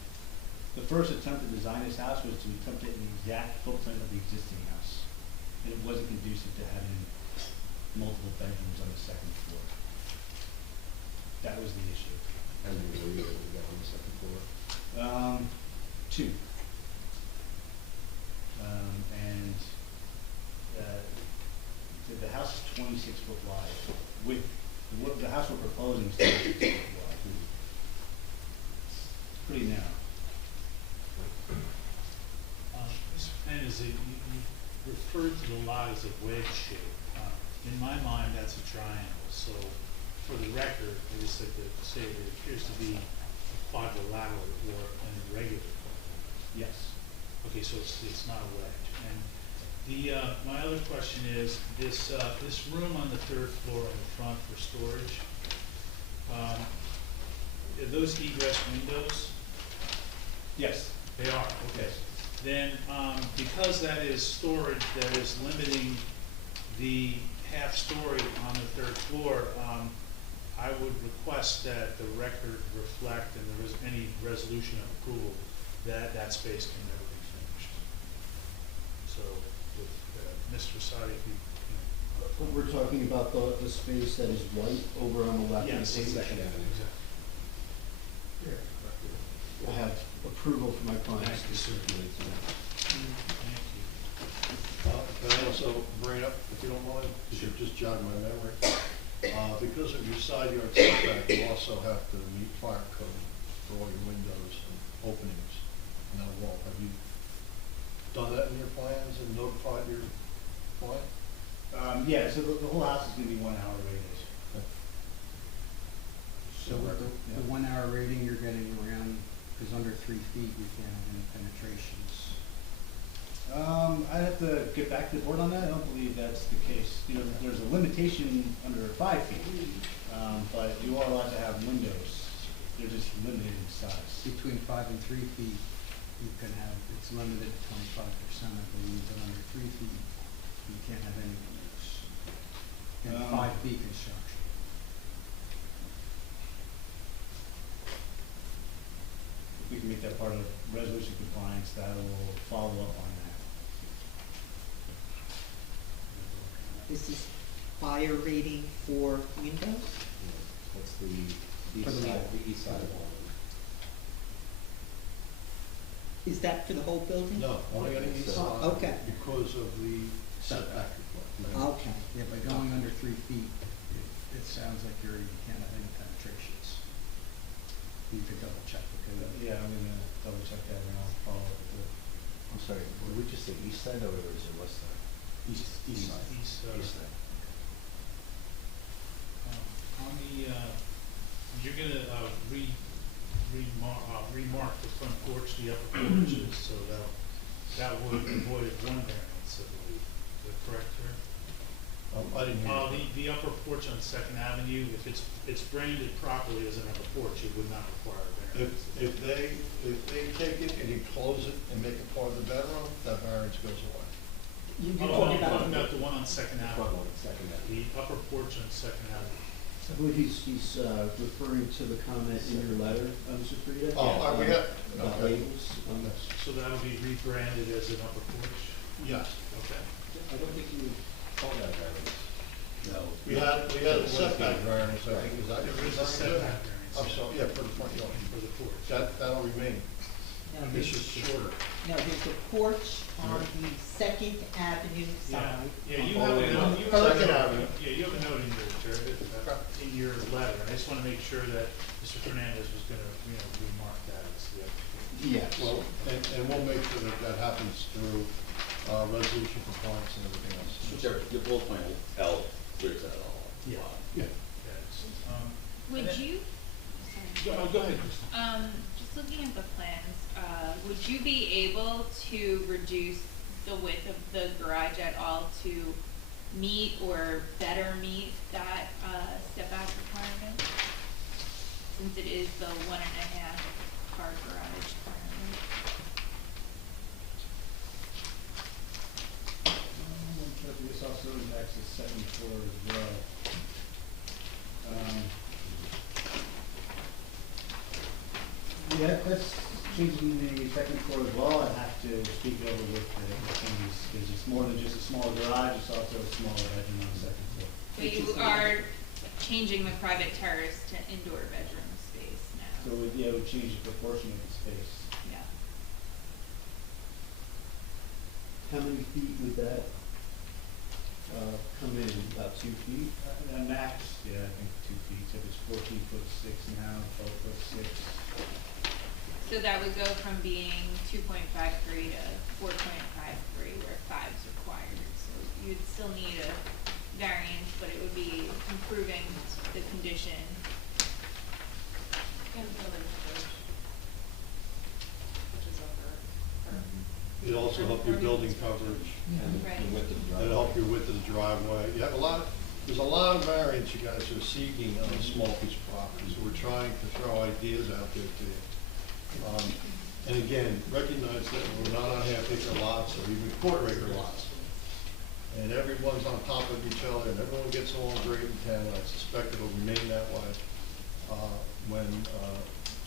The first attempt to design this house was to attempt it in the exact footprint of the existing house. And it wasn't conducive to having multiple bedrooms on the second floor. That was the issue. How many were you able to get on the second floor? 2. And the house is 26 foot wide. With the house we're proposing is 26 foot wide. It's pretty narrow. Mr. Fernandez, you referred to the lot as a wedge shape. In my mind, that's a triangle. So, for the record, I just like to say that it appears to be a quadrilateral or an irregular quadrilateral. Yes. Okay, so it's not a wedge. And my other question is this room on the third floor in the front for storage. Are those egress windows? Yes. They are. Okay. Then, because that is storage that is limiting the half story on the third floor, I would request that the record reflect, and there is any resolution of approval, that that space can never be finished. So, with Mr. Sadi, if you But we're talking about the space that is white over on the left hand yes, page. exactly. I have approval for my clients Thank you, to sir. circulate to that. Thank you. Can I also bring up, if you don't mind, to just jog my memory? Because of your side yard setback, you also have to meet fire code for all your windows and openings in that wall. Have you done that in your plans and notified your client? Yeah, so the whole house is going to be 1 hour radius. So with the 1 hour rating, you're getting around, because under 3 feet, you can't have any penetrations. I'd have to get back to the board on that. I don't believe that's the case. There's a limitation under 5 feet, but you are allowed to have windows. They're just limited in size. Between 5 and 3 feet, you can have, it's limited to 25%, I believe, but under 3 feet, you can't have any windows. And 5B construction. If we can make that part of resolution compliance, that will follow up on that. This is fire rating for windows? What's the For the east side of all Is that for the whole building? No, only on the east side. Okay. Because of the setback requirement. Okay. Yeah, but going under 3 feet, it sounds like you can't have any penetrations. You could double check the code. Yeah, I'm going to double check that and I'll follow up with it. I'm sorry, did we just say east side or is it west side? East side. East side. On the, you're gonna remark the front porch, the upper porches, so that would avoid one variance, I believe. Is that correct, sir? I didn't hear. The upper porch on Second Avenue, if it's branded properly as an upper porch, it would not require a variance. If they take it and you close it and make it part of the bedroom, that variance goes away. You're I'm talking talking about, about the one on Second the Avenue, front one, second avenue. the upper porch on Second Avenue. I believe he's referring to the comment in your letter, Mr. Frida. Oh, we have, About okay. labels. So that'll be rebranded as an upper porch? Yes. Okay. I don't think you would call that variance. No. We had a setback variance, I think, is that? There is a setback variance. I'm sorry, yeah, for the front yard. For the porch. That'll remain. no, This there's, is shorter. no, there's a porch on the Second Avenue side. Yeah, you have a note, you have a Second note, Avenue. yeah, you have a note in your letter, I just wanna make sure that Mr. Fernandez was gonna, remark that as the. Yes. Well, and we'll make sure that happens through resolution compliance and everything else. Sure, your bullet point L clears that all up. Yeah. Yeah. Would you, Go ahead, Kristen. just looking at the plans, would you be able to reduce the width of the garage at all to meet or better meet that, step back requirement? Since it is the 1.5 car garage currently. This also impacts the second floor as well. Yeah, that's changing the second floor as well. I'd have to speak over with the things, because it's more than just a small garage, it's also a smaller bedroom on the second floor. So you are changing the private terrace to indoor bedroom space So now? it would change the proportion of the space. Yeah. How many feet would that, come in, about 2 feet? Max, yeah, I think 2 feet, so if it's 14'6" now, 12'6". So that would go from being 2.53 to 4.53, where 5 is required. So you'd still need a variance, but it would be improving the condition. And building coverage, which is over. It also help your building coverage, And Right. the width of the driveway. it'll help your width of the driveway. You have there's a lot of variance you guys are seeking on a small piece of property, so we're trying to throw ideas out there to you. And again, recognize that we're not on half-acre lots or even quarter-acre lots. And everyone's on top of each other, and everyone gets along great in town, and I suspect it'll remain that way,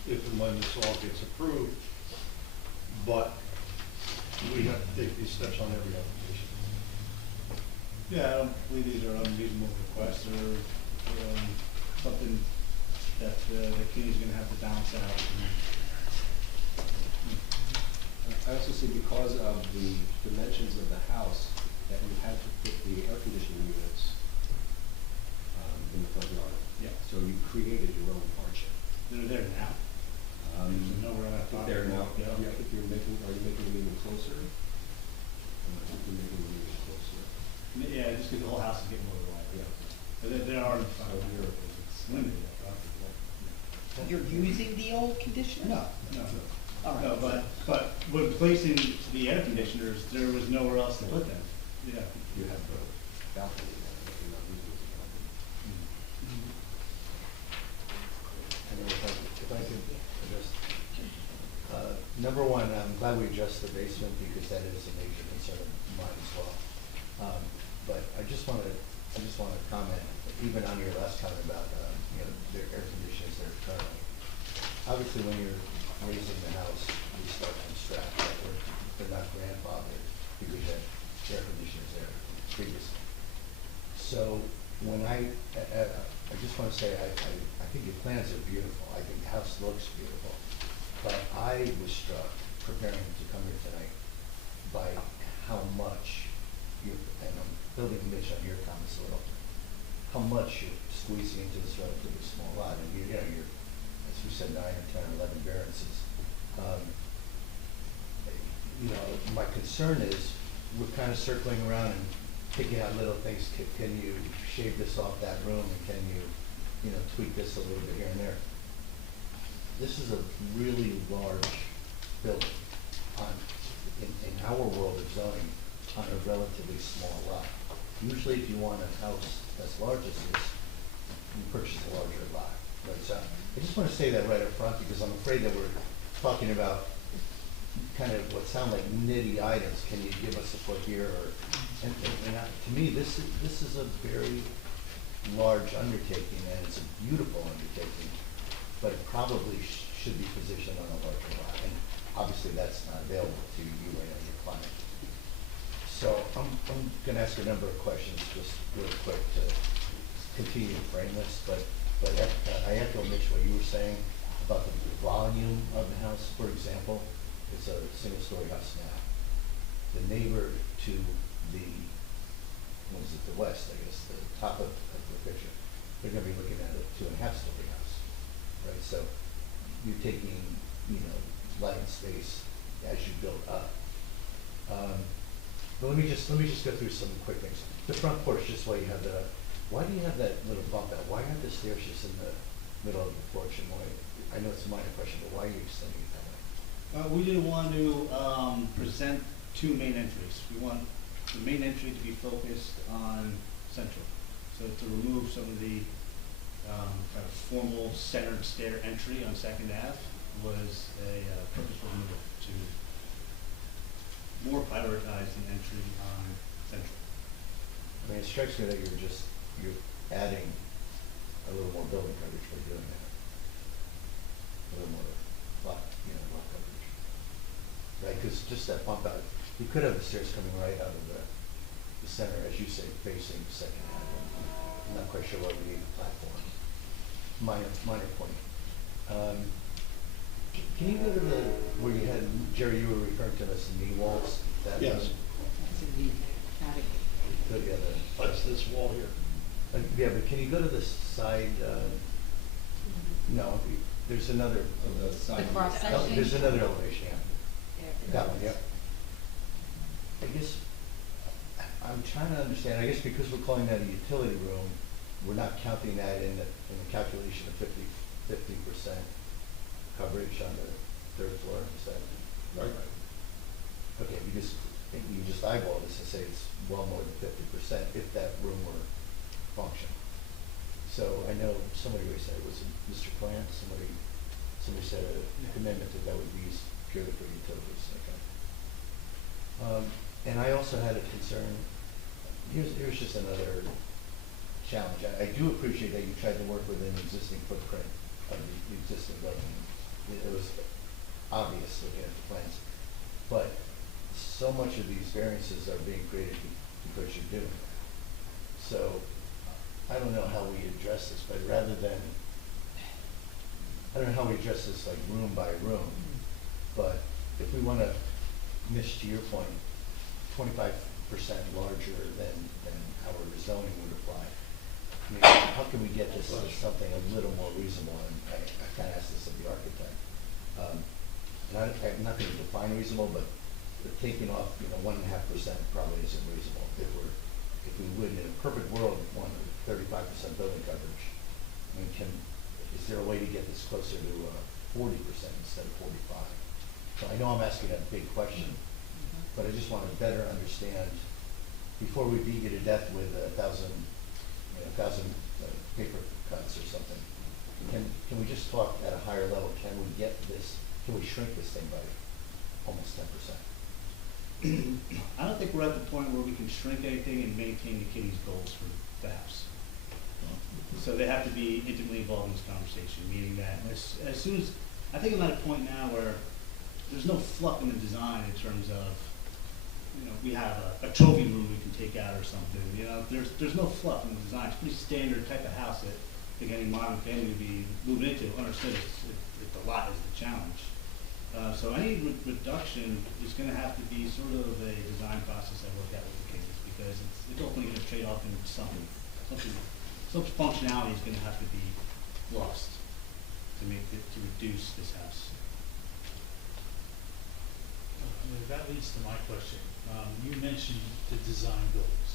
if and when this all gets approved. But we have to take these steps on every application. Yeah, I don't believe these are unreasonable requests, or, something that, the community's gonna have to balance out. I also see because of the dimensions of the house, that you had to put the air conditioning units in the front yard. Yeah. So you created your own hardship. They're there now. There's nowhere on I that think property. they're now, Yeah. I think are you making them even closer? I think you're making them even closer. Yeah, just because the whole house is getting more wide. Yeah. But they are in front So of you're- it's limited, that property. You're using the old conditioner? No. All right. No, but when placing the air conditioners, there was nowhere else to put them. Yeah. You have the balcony there, but you're not using the balcony. And then if I could address, number one, I'm glad we addressed the basement because that is a major concern of mine as well. But I just wanna comment, even on your last comment about, the air conditioners that are currently. Obviously, when you're raising the house, you start from scratch, right? They're not grandfathered because you had air conditioners there previously. So when I just wanna say, I think your plans are beautiful, I think the house looks beautiful. But I was struck, preparing to come here tonight, by how much and I'm building a niche on your comments a little, how much you're squeezing into this relatively small lot, and you're, as we said, 9 or 10 or 11 variances. My concern is, we're kind of circling around and picking out little things. Can you shave this off that room, and can you, tweak this a little bit here and there? This is a really large building in our world of zoning on a relatively small lot. Usually if you want a house as large as this, you purchase a larger lot, right? So I just want to say that right up front because I'm afraid that we're talking about kind of what sound like nitty items. Can you give us support here? To me, this is a very large undertaking, and it's a beautiful undertaking, but it probably should be positioned on a larger lot. And obviously that's not available to you or your client. So I'm going to ask a number of questions just real quick to continue to frame this, but I echo, Mitch, what you were saying about the volume of the house. For example, it's a single-story house now. The neighbor to the west, I guess, the top of the picture, they're going to be looking at a 2.5-story house, right? So you're taking, light and space as you build up. Well, let me just go through some quick things. The front porch, just why you have the, why do you have that little bump out? Why aren't the stairs just in the middle of the porch and why, I know it's a minor question, but why are you extending it that way? We didn't want to present two main entries. We want the main entry to be focused on Central. So to remove some of the kind of formal centered stair entry on Second Ave was a purposeful move to more prioritize the entry on Central. I mean, it strikes me that you're adding a little more building coverage by doing that. A little more lot coverage. Right, because just that bump out, you could have the stairs coming right out of the center, as you say, facing Second Avenue. I'm not quite sure why we need a platform. Minor point. Can you go to the, where you had, Jerry, you were referring to as knee walls? That Yes. was- That's in the attic. Good, yeah, That's this wall here. yeah, but can you go to the side, no, there's another, Of the side. The cross oh, section. there's another elevation, yeah. That one, yep. I guess, I'm trying to understand, I guess because we're calling that a utility room, we're not counting that in the calculation of 50% coverage on the third floor, is that? Right. Okay, because if you just eyeball this and say it's well more than 50% if that room were functional. So I know somebody always said, was it Mr. Plant, somebody said a commitment that would be used purely for utilities, okay. And I also had a concern, here's just another challenge. I do appreciate that you tried to work within the existing footprint of the existing building. It was obvious looking at the plans. But so much of these variances are being created because you're doing that. So I don't know how we address this, but rather than, I don't know how we address this like room by room, but if we want to, Mitch, to your point, 25% larger than our zoning would apply, I mean, how can we get this to something a little more reasonable? And I kind of asked this of the architect. And I'm not going to define reasonable, but taking off, 1.5% probably isn't reasonable. If we would, in a perfect world, want 35% building coverage, I mean, is there a way to get this closer to 40% instead of 45? So I know I'm asking a big question, but I just want to better understand, before we beat you to death with 1,000 paper cuts or something, can we just talk at a higher level? Can we shrink this thing by almost 10%? I don't think we're at the point where we can shrink anything and maintain the Kitty's goals for the house. So they have to be intimately involved in this conversation, meaning that as soon as, I think I'm at a point now where there's no fluff in the design in terms of, we have a trophy room we can take out or something, there's no fluff in the design. It's a pretty standard type of house that I think any modern family would be moving into. Understood if the lot is the challenge. So any reduction is going to have to be sort of a design process I work out with the kids, because it's ultimately going to trade off into something. Some functionality is going to have to be lost to reduce this house. That leads to my question. You mentioned the design goals.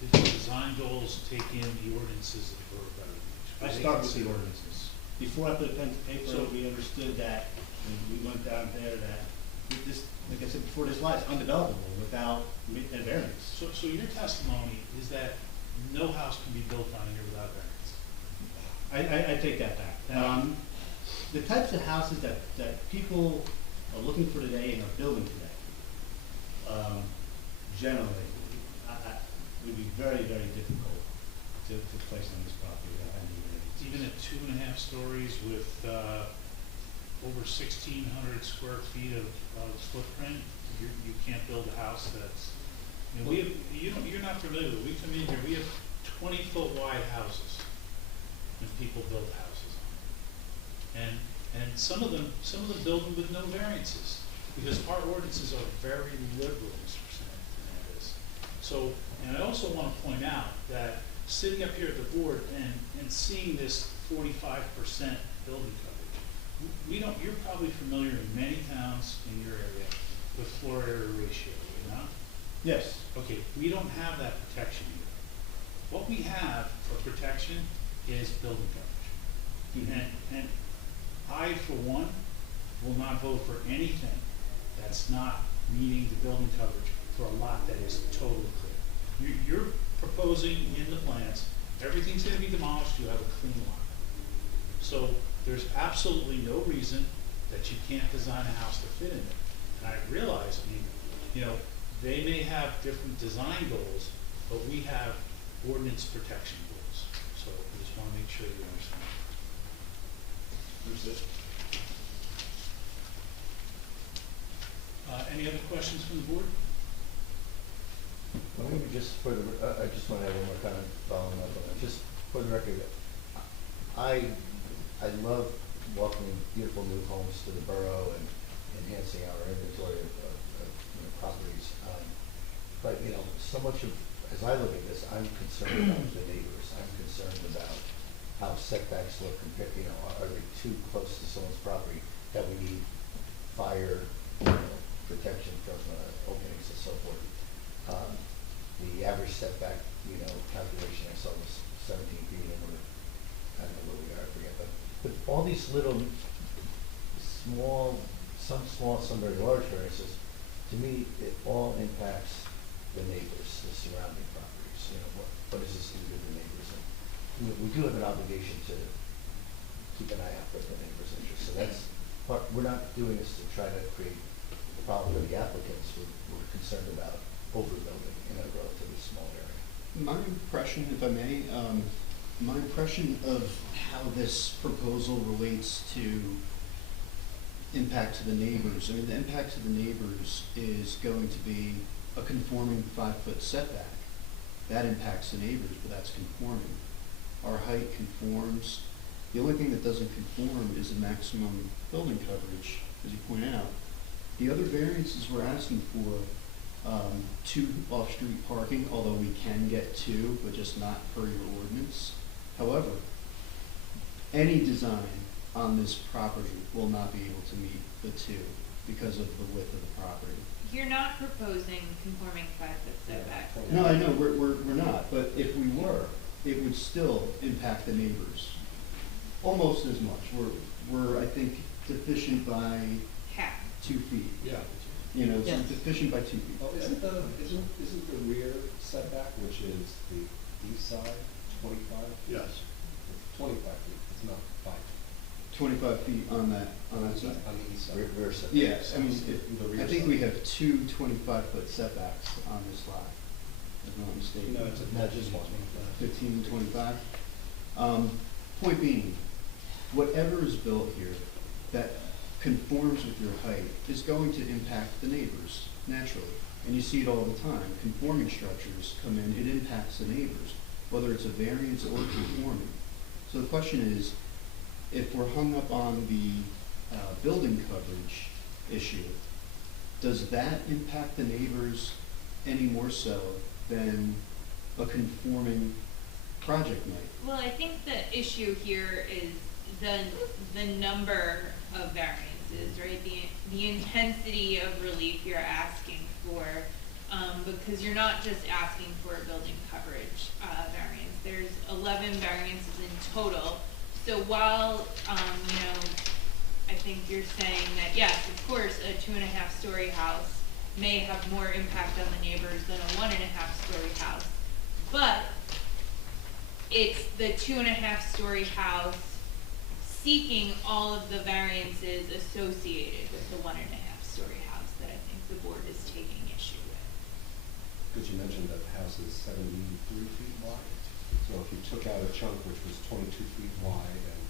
Did the design goals take in the ordinances of the Borough of Beverly Beach? I start with the ordinances. Before I put a pen to paper, So- we understood that, and we went down there, that this, like I said before, this lot is undevelopable without a variance. So your testimony is that no house can be built on here without variance? I take that back. The types of houses that people are looking for today and are building today, generally, would be very, very difficult to place on this property without any variance. Even at 2.5 stories with over 1,600 square feet of footprint, you can't build a house that's, we have, you're not familiar with it. We come in here, we have 20-foot wide houses, and people build houses on them. And some of them build them with no variances, because our ordinances are very liberal, Mr. Fernandez. So, and I also want to point out that sitting up here at the board and seeing this 45% building coverage, you're probably familiar in many towns in your area with floor area ratio, Yes. Okay, we don't have that protection here. What we have for protection is building coverage. And I, for one, will not vote for anything that's not meeting the building coverage for a lot that is totally clear. You're proposing in the plans, everything's gonna be demolished, you have a clean lot. So there's absolutely no reason that you can't design a house to fit in it. And I realize, I mean, you know, they may have different design goals, but we have ordinance protection goals. So I just wanna make sure you understand. Any other questions from the board? Well, maybe just for the, I just want to have one more comment following up on that. Just for the record, I love welcoming beautiful new homes to the borough and enhancing our inventory of you know, properties. But, you know, so much of, as I look at this, I'm concerned about the neighbors. I'm concerned about how setbacks look compared, you know, are they too close to someone's property that we need fire, you know, protection from openings and so forth. The average setback, you know, calculation I saw was 17 feet, and I don't know where we are, I forget, but all these little some small, some very large variances, to me, it all impacts the neighbors, the surrounding properties. You know, what does this do to the neighbors? And we do have an obligation to keep an eye out for the neighbors' interests. So that's part, we're not doing this to try to create a problem for the applicants. We're concerned about overbuilding in a relatively small area. My impression, if I may, my impression of how this proposal relates to impact to the neighbors, I mean, the impact to the neighbors is going to be a conforming 5-foot setback. That impacts the neighbors, but that's conforming. Our height conforms. The only thing that doesn't conform is the maximum building coverage, as you point out. The other variances we're asking for, 2 off-street parking, although we can get 2, but just not per your ordinance. However, any design on this property will not be able to meet the 2 because of the width of the property. You're not proposing conforming 5-foot setbacks. No, I know, we're not, but if we were, it would still impact the neighbors almost as much. We're I think, deficient by Half. 2 feet. Yeah. You know, so Yes. deficient by 2 feet. Well, isn't the rear setback, which is the east side, 25? Yes. 25 feet, it's not 5. 25 feet on that side. On the east side. Rear setback. Yes, I mean, The rear I think side. we have 2 25-foot setbacks on this lot, if I'm not mistaken. No, it's Not just one. 15 and 25. Point being, whatever is built here that conforms with your height is going to impact the neighbors naturally. And you see it all the time. Conforming structures come in, it impacts the neighbors, whether it's a variance or conforming. So the question is, if we're hung up on the building coverage issue, does that impact the neighbors any more so than a conforming project might? Well, I think the issue here is the number of variances, right? The intensity of relief you're asking for, because you're not just asking for a building coverage variance. There's 11 variances in total. So while, you know, I think you're saying that, yes, of course, a 2.5-story house may have more impact on the neighbors than a 1.5-story house, but it's the 2.5-story house seeking all of the variances associated with the 1.5-story house that I think the board is taking issue with. Because you mentioned that the house is 73 feet wide. So if you took out a chunk which was 22 feet wide and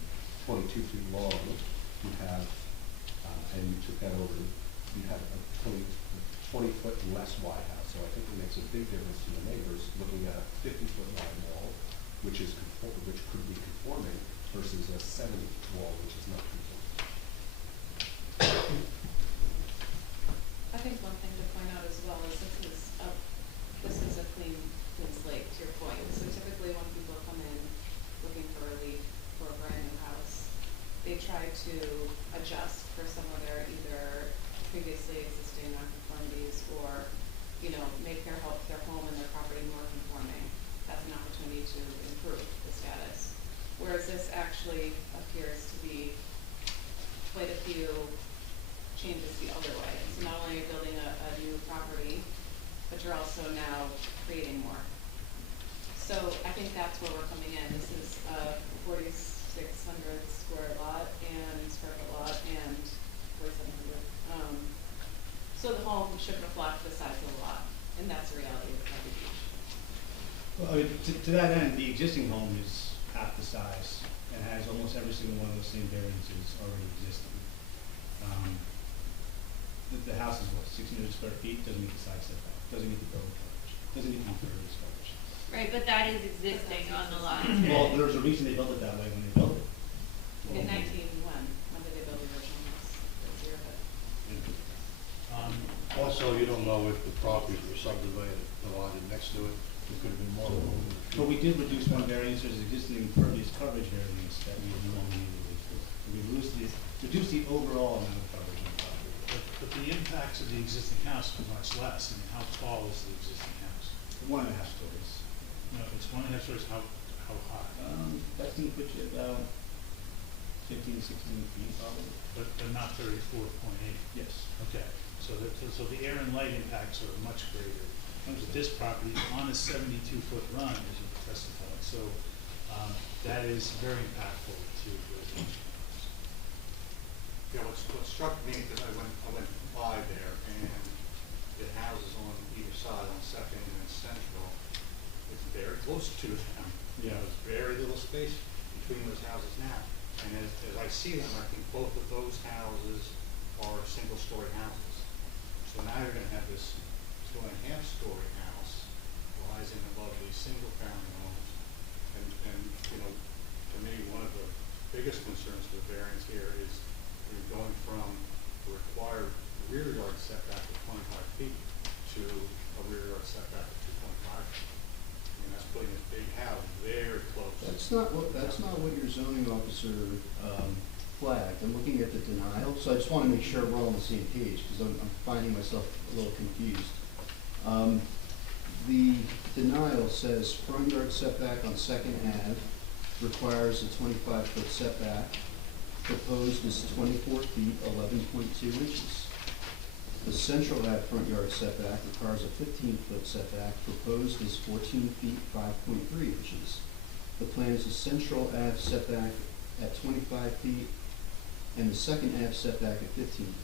22 feet long, you have, and you took that over, you have a 20-foot less wide house. So I think it makes a big difference to the neighbors looking at a 50-foot wide wall, which could be conforming, versus a 70 wall, which is not conforming. I think one thing to point out as well is this is a clean slate, to your point. So typically when people come in looking for relief for a brand new house, they try to adjust for some of their either previously existing nonconformities or, make their home and their property more conforming, that's an opportunity to improve the status. Whereas this actually appears to be quite a few changes the other way. So not only are you building a new property, but you're also now creating more. So I think that's where we're coming in. This is a 4,600 square foot lot and 4,700. So the home should reflect the size of the lot, and that's the reality of Pebble Beach. Well, I mean, to that end, the existing home is half the size and has almost every single one of those same variances already existing. The house is what, 600 square feet, doesn't meet the side setback, doesn't meet the building coverage, doesn't meet the impervious coverage. Right, but that is existing on the lot. Well, there's a reason they built it that way when they built it. In 1901, when did they build the original house? That's your bit. Also, you don't know if the properties were subdivided, divided next to it, there could have been more room. But we did reduce one variance, there's existing impervious coverage variance that we no longer need to reduce. We reduced the overall amount of coverage on the property. But the impacts of the existing house are much less. I mean, how tall is the existing house? 1.5 stories. No, it's 1.5 stories, how high? That's gonna put you about 15, 16 feet probably. But not 34.8? Yes. Okay, so the air and light impacts are much greater. With this property on a 72-foot run, as you testified, so that is very impactful to residential homes. Yeah, what struck me, because I went by there, and the houses on either side, on Second and Central, it's very close to them. Yeah. There's very little space between those houses now. And as I see them, I think both of those houses are single-story houses. So now you're gonna have this 2.5-story house rising above these single-family homes. And, to me, one of the biggest concerns with variance here is you're going from a required rear yard setback of 25 feet to a rear yard setback of 2.5 feet. I mean, that's putting this big house very close. That's not what your zoning officer flagged. I'm looking at the denial, so I just want to make sure we're all on the same page, because I'm finding myself a little confused. The denial says front yard setback on Second Ave requires a 25-foot setback. Proposed is 24 feet, 11.2 inches. The Central Ave front yard setback requires a 15-foot setback. Proposed is 14 feet, 5.3 inches. The plan is a Central Ave setback at 25 feet and the Second Ave setback at 15 feet.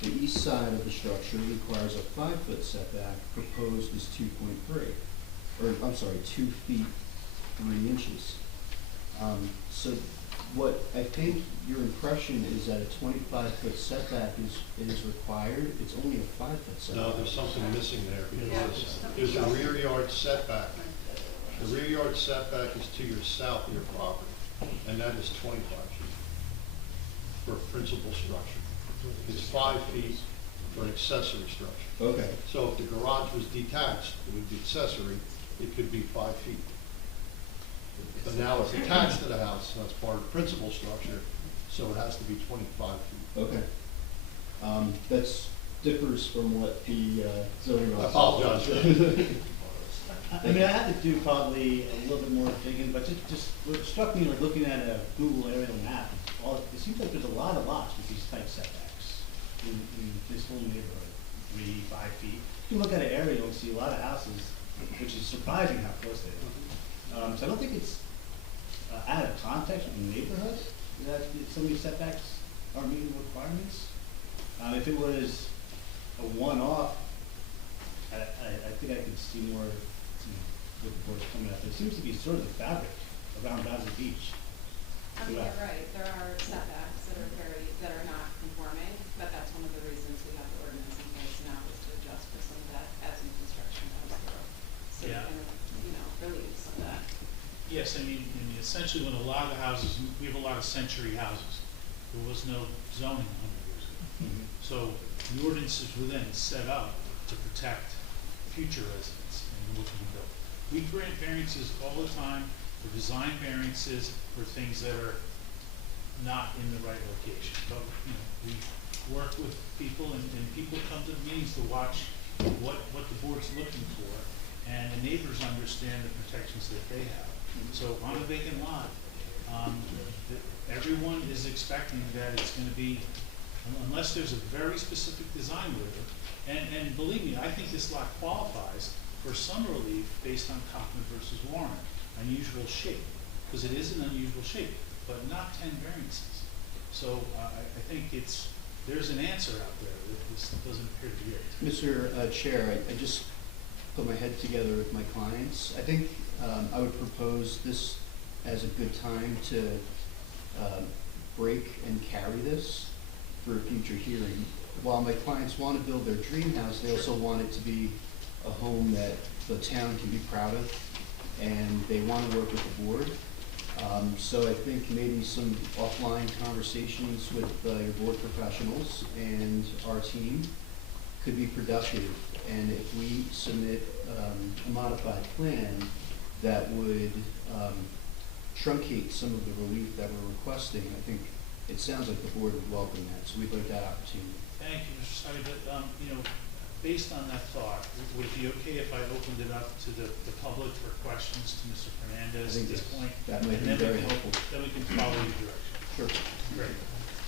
The east side of the structure requires a 5-foot setback. Proposed is 2.3, or I'm sorry, 2 feet, 3 inches. So what I think your impression is that a 25-foot setback is required. It's only a 5-foot setback. No, there's something missing there, because there's a rear yard setback. The rear yard setback is to your south of your property, and that is 25 feet for a principal structure. It's 5 feet for an accessory structure. Okay. So if the garage was detached, it would be accessory, it could be 5 feet. But now it's attached to the house, so it's part of the principal structure, so it has to be 25 feet. Okay. That differs from what the zoning officer. I apologize. I mean, I have to do probably a little bit more digging, but just what struck me, like looking at a Google aerial map, it seems like there's a lot of lots with these type setbacks in this whole neighborhood, 3, 5 feet. You can look at an aerial and see a lot of houses, which is surprising how close they are. So I don't think it's out of context with the neighborhood that some of these setbacks are meeting requirements. If it was a one-off, I think I could see more with the boards coming up. There seems to be sort of the fabric around Basel Beach. I mean, you're right, there are setbacks that are not conforming, but that's one of the reasons we have the ordinance in place now, is to adjust for some of that as new construction comes through. So you Yeah. can, relieve some of that. Yes, I mean, essentially when a lot of the houses, we have a lot of century houses. There was no zoning 100 years ago. Mm-hmm. So the ordinances were then set up to protect future residents and what can be built. We grant variances all the time for design variances for things that are not in the right location. But, we work with people and people come to the meetings to watch what the board's looking for, and the neighbors understand the protections that they have. So on a vacant lot, everyone is expecting that it's gonna be, unless there's a very specific design waiver, and believe me, I think this lot qualifies for some relief based on Kaufman versus Warren, unusual shape, because it is an unusual shape, but not 10 variances. So I think there's an answer out there that this doesn't appear to be it. Mr. Chair, I just put my head together with my clients. I think I would propose this as a good time to break and carry this for a future hearing. While my clients want to build their dream house, they also want it to be a home that the town can be proud of, and they want to work with the board. So I think maybe some offline conversations with your board professionals and our team could be productive. And if we submit a modified plan that would truncate some of the relief that we're requesting, I think it sounds like the board would welcome that. So we'd like that opportunity. Thank you, Mr. Snyder, but, based on that thought, would it be okay if I opened it up to the public for questions to Mr. Fernandez at this point? That might be And then very we can- helpful. Then we can follow your direction. Sure. Great.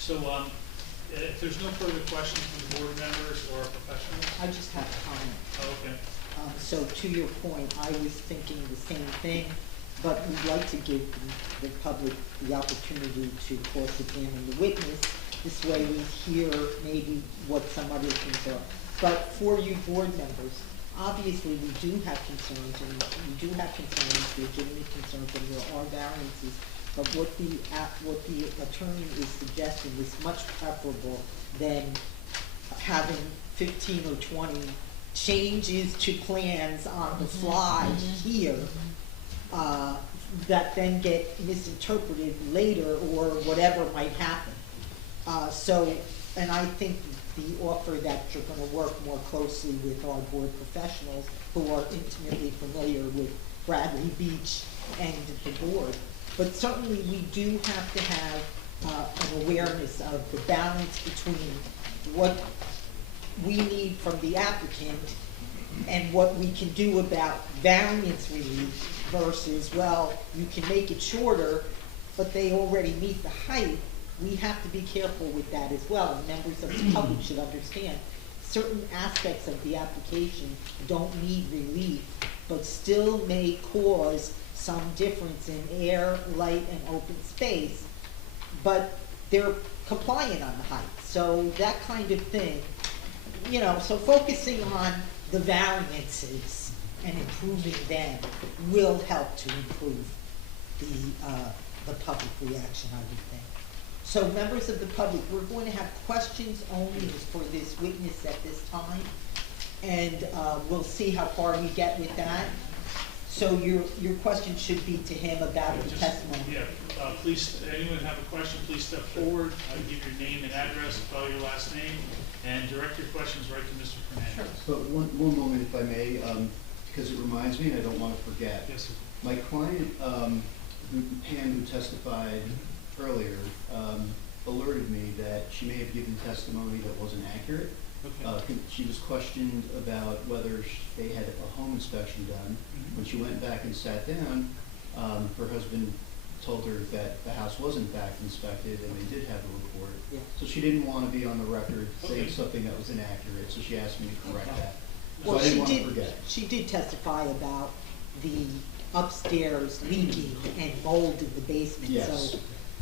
So, if there's no further questions from the board members or professionals? I just have a comment. Oh, okay. So to your point, I was thinking the same thing, but we'd like to give the public the opportunity to cross-examine the witness. This way we hear maybe what some other things are. But for you board members, obviously we do have concerns, and we do have concerns, legitimate concerns, and there are variances. But what the attorney is suggesting is much preferable than having 15 or 20 changes to plans on the fly here that then get misinterpreted later or whatever might happen. And I think the offer that you're gonna work more closely with our board professionals who are intimately familiar with Bradley Beach and the board. But certainly we do have to have an awareness of the balance between what we need from the applicant and what we can do about variance relief versus, well, you can make it shorter, but they already meet the height. We have to be careful with that as well, and members of the public should understand. Certain aspects of the application don't need relief, but still may cause some difference in air, light, and open space, but they're compliant on the height. So that kind of thing, so focusing on the variances and improving them will help to improve the public reaction, I would think. So members of the public, we're going to have questions only for this witness at this time, and we'll see how far we get with that. So your question should be to him about the testimony. Yeah, please, anyone have a question, please step forward, give your name and address, spell your last name, and direct your questions right to Mr. Fernandez. But one moment, if I may, because it reminds me, and I don't want to forget. Yes, sir. My client, Pam, who testified earlier, alerted me that she may have given testimony that wasn't accurate. Okay. She was questioned about whether they had a home inspection done. When she went back and sat down, her husband told her that the house was in fact inspected and they did have a report. Yeah. So she didn't want to be on the record saying Okay. something that was inaccurate, so she asked me to correct that. So Well, I didn't want to forget. she did testify about the upstairs leaking and mold in the basement, Yes. so.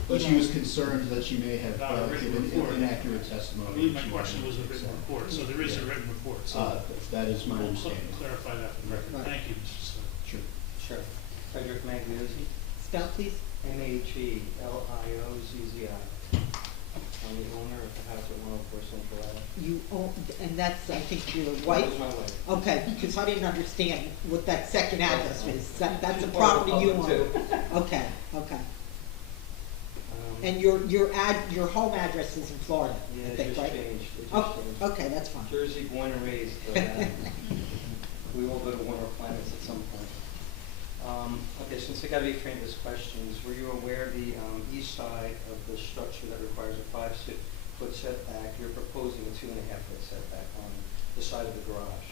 But she was concerned that she may have About a written given report. inaccurate I testimony. believe my She question was a wanted to written accept. report, so there is a written report, so. That is my we'll understanding. clarify that for the record. Right. Thank you, Mr. Stowe. Sure. Sure. Frederick Magliozzi, Spell, please. Magliozzi. I'm the owner of the house at 104 Central Ave. You own, and that's, I think, your That wife? was my wife. Okay, because I didn't understand what that second address was. That's a She's part of the property you public, own? too. Okay. And your home address is in Florida, Yeah, I it think, just right? changed. It just Oh, changed. okay, that's fine. Jersey, born and raised, but we all go to one of our planets at some point. Okay, since I got to be framed as questions, were you aware of the east side of the structure that requires a 5-foot setback? You're proposing a 2.5-foot setback on the side of the garage.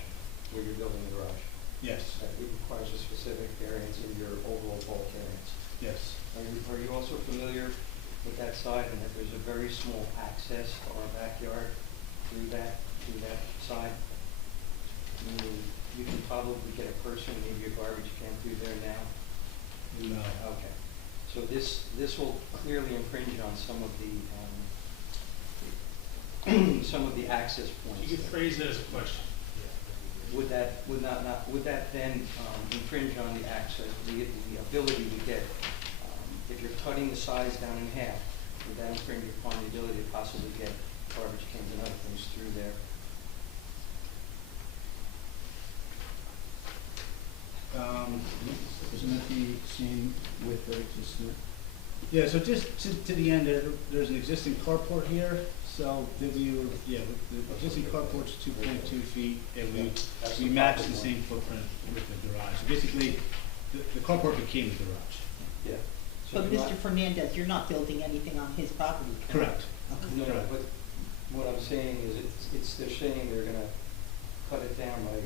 where you're building the garage. Yes, That it requires a specific variance in your overall bulk variance. yes. Are you also familiar with that side and that there's a very small access to our backyard through that side? Meaning you can probably get a person, maybe a garbage can through there now? No. Okay. So this will clearly infringe on some of the, some of the access points. You could phrase it as a question. Would that then infringe on the access, the ability to get, if you're cutting the size down in half, would that infringe upon the ability to possibly get garbage cans and other things through there? Isn't it the same with the existing? Yeah, so just to the end, there's an existing carport here, so the existing carport's 2.2 feet, and we match the same footprint with the garage. So basically, the carport became the garage. Yeah. So But you're not- Mr. Fernandez, you're not building anything on his property? Correct. Okay. No, Correct. but what I'm saying is they're saying they're gonna cut it down by,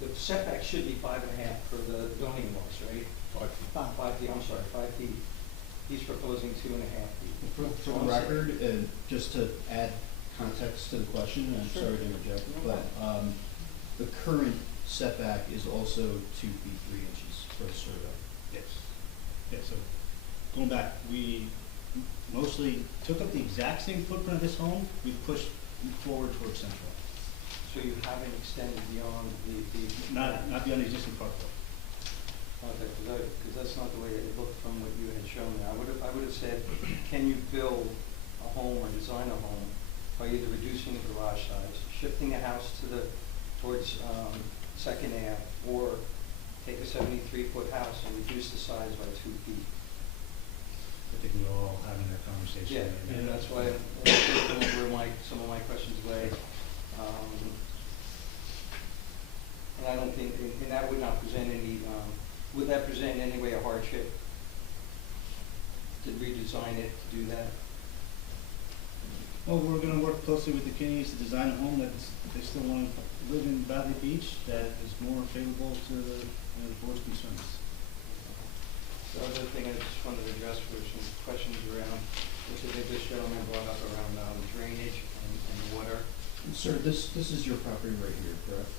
the setback should be 5.5 for the zoning laws, right? 5 feet. 5 feet, I'm sorry, 5 feet. He's proposing 2.5 feet. For the record, just to add context to the question, and I'm Sure. sorry to interject, but the current setback is also 2 feet 3 inches for a survey. Yes. Yeah, so going back, we mostly took up the exact same footprint of this home, we pushed forward towards central. So you haven't extended beyond the. Not beyond the existing carport. Okay, because that's not the way it looked from what you had shown me. I would have said, can you build a home or design a home by either reducing the garage size, shifting a house towards Second Ave, or take a 73-foot house and reduce the size by 2 feet? I think we're all having that conversation. Yeah, and that's why, where some of my questions lay. And I don't think, and that would not present any, would that present in any way a hardship to redesign it, to do that? Well, we're gonna work closely with the Kinneys to design a home that they still wanna live in Valley Beach that is more favorable to the board's concerns. The other thing I just wanted to address were some questions around, which I think this gentleman brought up around drainage and water. Sir, this is your property right here, correct?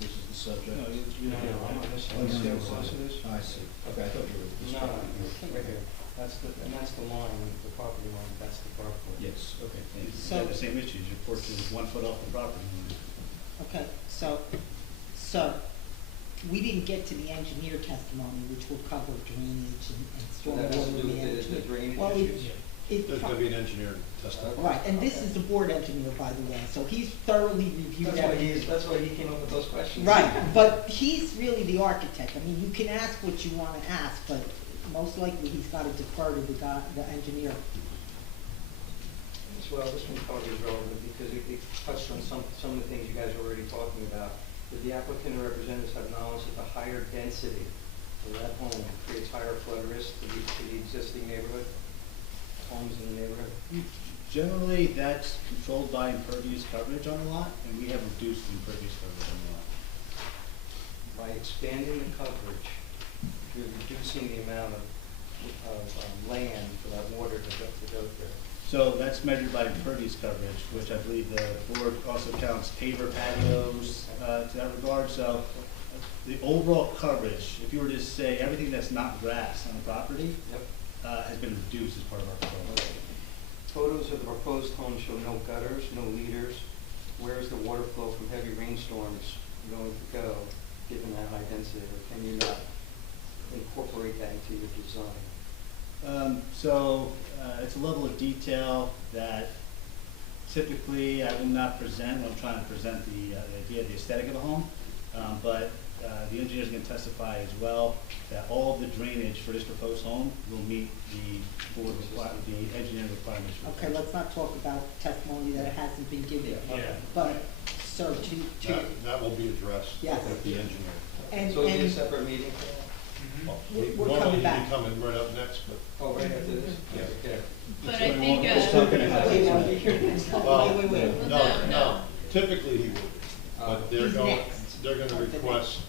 This is the subject? No, I'm on this Oh, side. you're See how on this close side. it is? I see. Okay, I thought you were this No, property. right here. That's the line, the property line, that's the carport. Yes, okay. You So- have the same issues, your porch is 1 foot off the property line. Okay, so, we didn't get to the engineer testimony, which will cover drainage and So that has to stormwater do with the management. drainage Well, issues? There's gonna be an engineer testimony. Right, and this is the board engineer, by the way, so he's thoroughly reviewed everything. That's why he came up with those questions. Right, but he's really the architect. I mean, you can ask what you wanna ask, but most likely he's gotta defer to the engineer. Well, this one probably is relevant because it touched on some of the things you guys are already talking about. Did the applicant or representatives have knowledge that the higher density of that home creates higher flood risk to the existing neighborhood, homes in the neighborhood? Generally, that's controlled by impervious coverage on the lot, and we have reduced impervious coverage on the lot. By expanding the coverage, you're reducing the amount of land for that water to go through. So that's measured by impervious coverage, which I believe the board also counts paver patios to that regard. So the overall coverage, if you were to say everything that's not grass on the property, has been reduced as part of our proposal. Photos of the proposed home show no gutters, no leaders. Where is the water flow from heavy rainstorms going to go, given that high density? Or can you not incorporate that into your design? It's a level of detail that typically I would not present when I'm trying to present the idea, the aesthetic of the home. But the engineers can testify as well that all of the drainage for this proposed home will meet the engineering requirements. Okay, let's not talk about testimony that hasn't been given. Yeah. But, sir, That will be addressed Yes. with the engineer. and, So it'll be a and, separate meeting? We're Normally coming he'd back. be coming right up next, but. Oh, right after this? Yeah. Okay. But I think, wait, Well, wait. No, No. typically he would. But they're He's going, next. they're gonna Or the request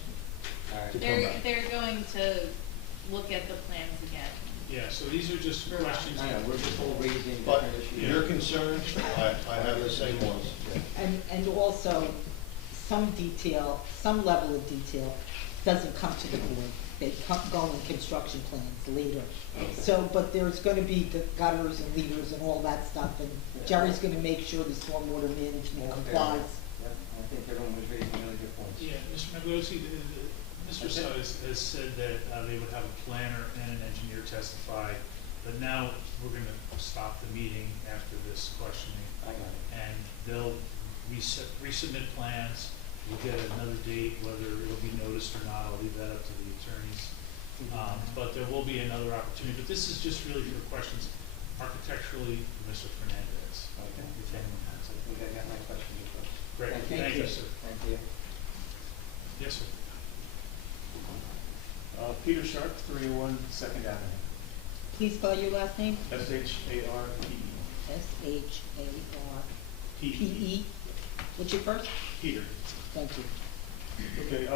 Alright. to come They're, back. they're going to look at the plans again. Yeah, so these are just questions. I know, we're just all raising But different issues. your concerns, I have the same ones. And also, some detail, some level of detail doesn't come to the board. They go in construction plans later. So, but there's gonna be the gutters and leaders and all that stuff, and Jerry's gonna make sure the stormwater management complies. Yep, I think everyone was raising really good points. Yeah, Mr. Magosi, Mr. Suttis has said that they would have a planner and an engineer testify, but now we're gonna stop the meeting after this questioning, I got it. and they'll resubmit plans. We'll get another date, whether it'll be noticed or not, I'll leave that up to the attorneys. But there will be another opportunity, but this is just really for questions architecturally for Mr. Fernandez, Okay. if anyone has I it. think I got my questions across. Great, Thank you. thank you, sir. Thank you. Yes, sir. Peter Sharp, 301 Second Avenue. Please spell your last name. S-H-A-R-P-E. S-H-A-R-P-E. What's your first? Peter. Thank you. Okay,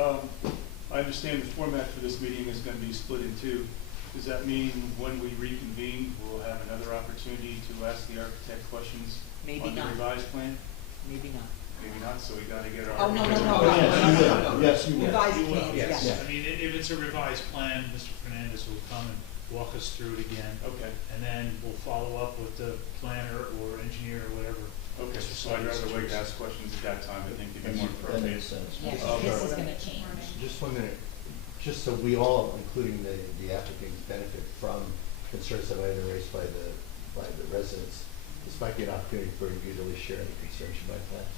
I understand the format for this meeting is going to be split in two. Does that mean when we reconvene, we'll have another opportunity to ask the architect questions Maybe on the not. revised plan? Maybe not. Maybe not, so we got to get our... Oh, no, no, architect- no. Yes, you will. Revised You will, plans, yes. yes. I mean, if it's a revised plan, Mr. Fernandez will come and walk us through it again. Okay, And then we'll follow up with the planner or engineer or whatever. okay, Mr. so I'd Suttis rather wait to chooses. ask questions at that time, I think it'd be more That appropriate. makes sense. Yes, Okay. this is gonna change. Just 1 minute, just so we all, including the applicants, benefit from concerns that might have been raised by the residents. This might be an opportunity for you to really share any concerns you might have.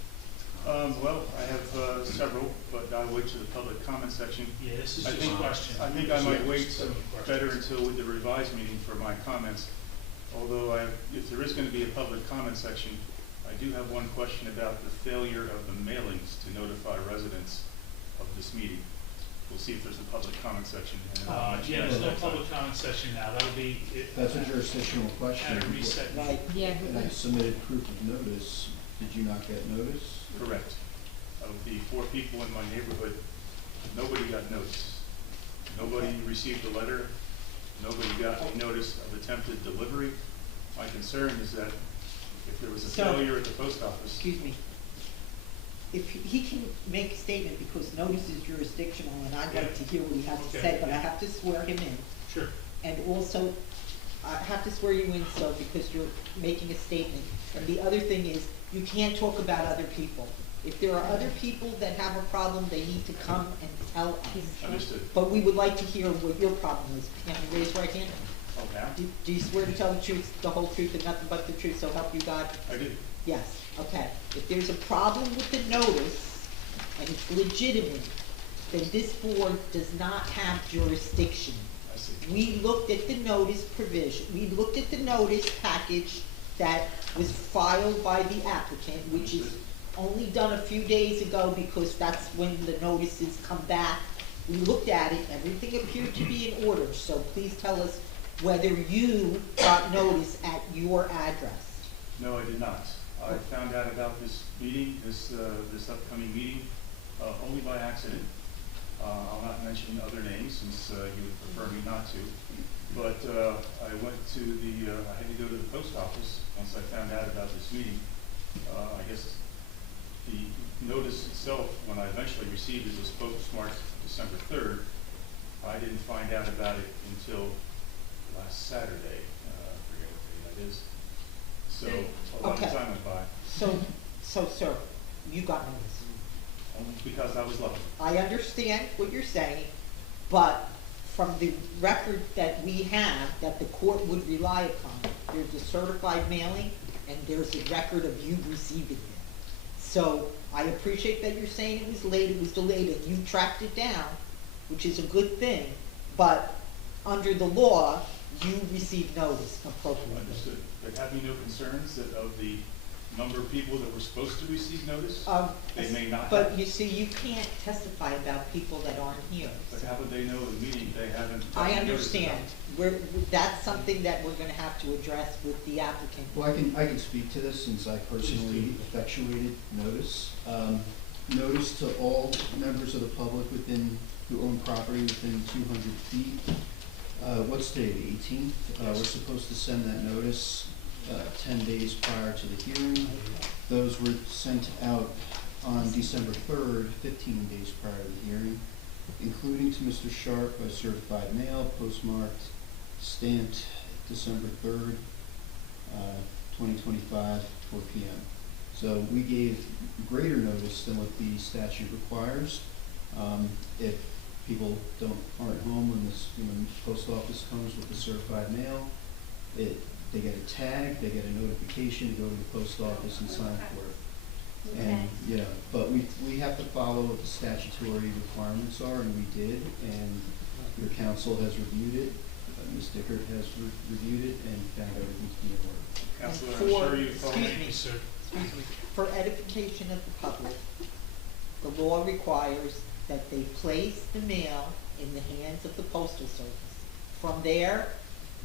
Well, I have several, but I'll wait to the public comment section. Yeah, this is I just think- questions. I think I might wait Some better questions. until with the revised meeting for my comments. Although if there is going to be a public comment section, I do have one question about the failure of the mailings to notify residents of this meeting. We'll see if there's a public comment section. And I'll mention Yeah, that there's no next time. public comment session now, that'll be. That's a jurisdictional question. At a reset. Right. Yeah, And I submitted proof of notice. Did you not get notice? Correct. Of the 4 people in my neighborhood, nobody got notice. Nobody received a letter. Nobody got a notice of attempted delivery. My concern is that if there was a So- failure at the post office, Excuse me. If he can make a statement, because notice is jurisdictional, and I'd like to hear what he has to Okay. say, but I have to swear him in. Sure. And also, I have to swear you in, so, because you're making a statement. And the other thing is, you can't talk about other people. If there are other people that have a problem, they need to come and tell us. understood. But we would like to hear what your problem is. Can you raise your right hand? Okay, Do you swear to tell the truth, the whole truth, and nothing but the truth, so help you God? I did. Yes, okay. If there's a problem with the notice, and it's legitimate, then this board does not have jurisdiction. I see. We looked at the notice provision, we looked at the notice package that was filed by the applicant, which is only done a few days ago because that's when the notices come back. We looked at it, everything appeared to be in order, so please tell us whether you got notice at your address. No, I did not. I found out about this meeting, this upcoming meeting, only by accident. I'll not mention other names since you would prefer me not to. But I went to I had to go to the post office once I found out about this meeting. I guess the notice itself, when I eventually received it, was postmarked December 3rd. I didn't find out about it until last Saturday. I forget what day that is. So a long Okay. time went by, So, sir, you got notice. only because I was lucky. I understand what you're saying, but from the record that we have, that the court would rely upon, there's a certified mailing, and there's a record of you receiving it. So, I appreciate that you're saying it was late, it was delayed, and you tracked it down, which is a good thing, but under the law, you received notice appropriately. Understood. But have you no concerns that of the number of people that were supposed to receive notice, they may not have? But you see, you can't testify about people that aren't here. But how would they know the meeting they haven't? I gotten notice understand. about? That's something that we're gonna have to address with the applicant. Well, I can speak to this since I personally effectuated notice. notice to all members of the public who own property within 200 feet. What's today, the 18th? We're supposed to send that notice 10 days prior to the hearing. Those were sent out on December 3rd, 15 days prior to the hearing, including to Mr. Sharp by certified mail, postmarked, stamped December 3rd, 2025, 4 p.m. So we gave greater notice than what the statute requires. If people aren't home when the post office comes with the certified mail, they get a tag, they get a notification to go to the post office and sign for it. And, but we have to follow what the statutory requirements are, and we did, and your council has reviewed it. Ms. Dickert has reviewed it and found everything to be in order. Counselor, For- I'm sure you follow excuse me, me. sir. Excuse me, for edification of the public, the law requires that they place the mail in the hands of the postal service. From there,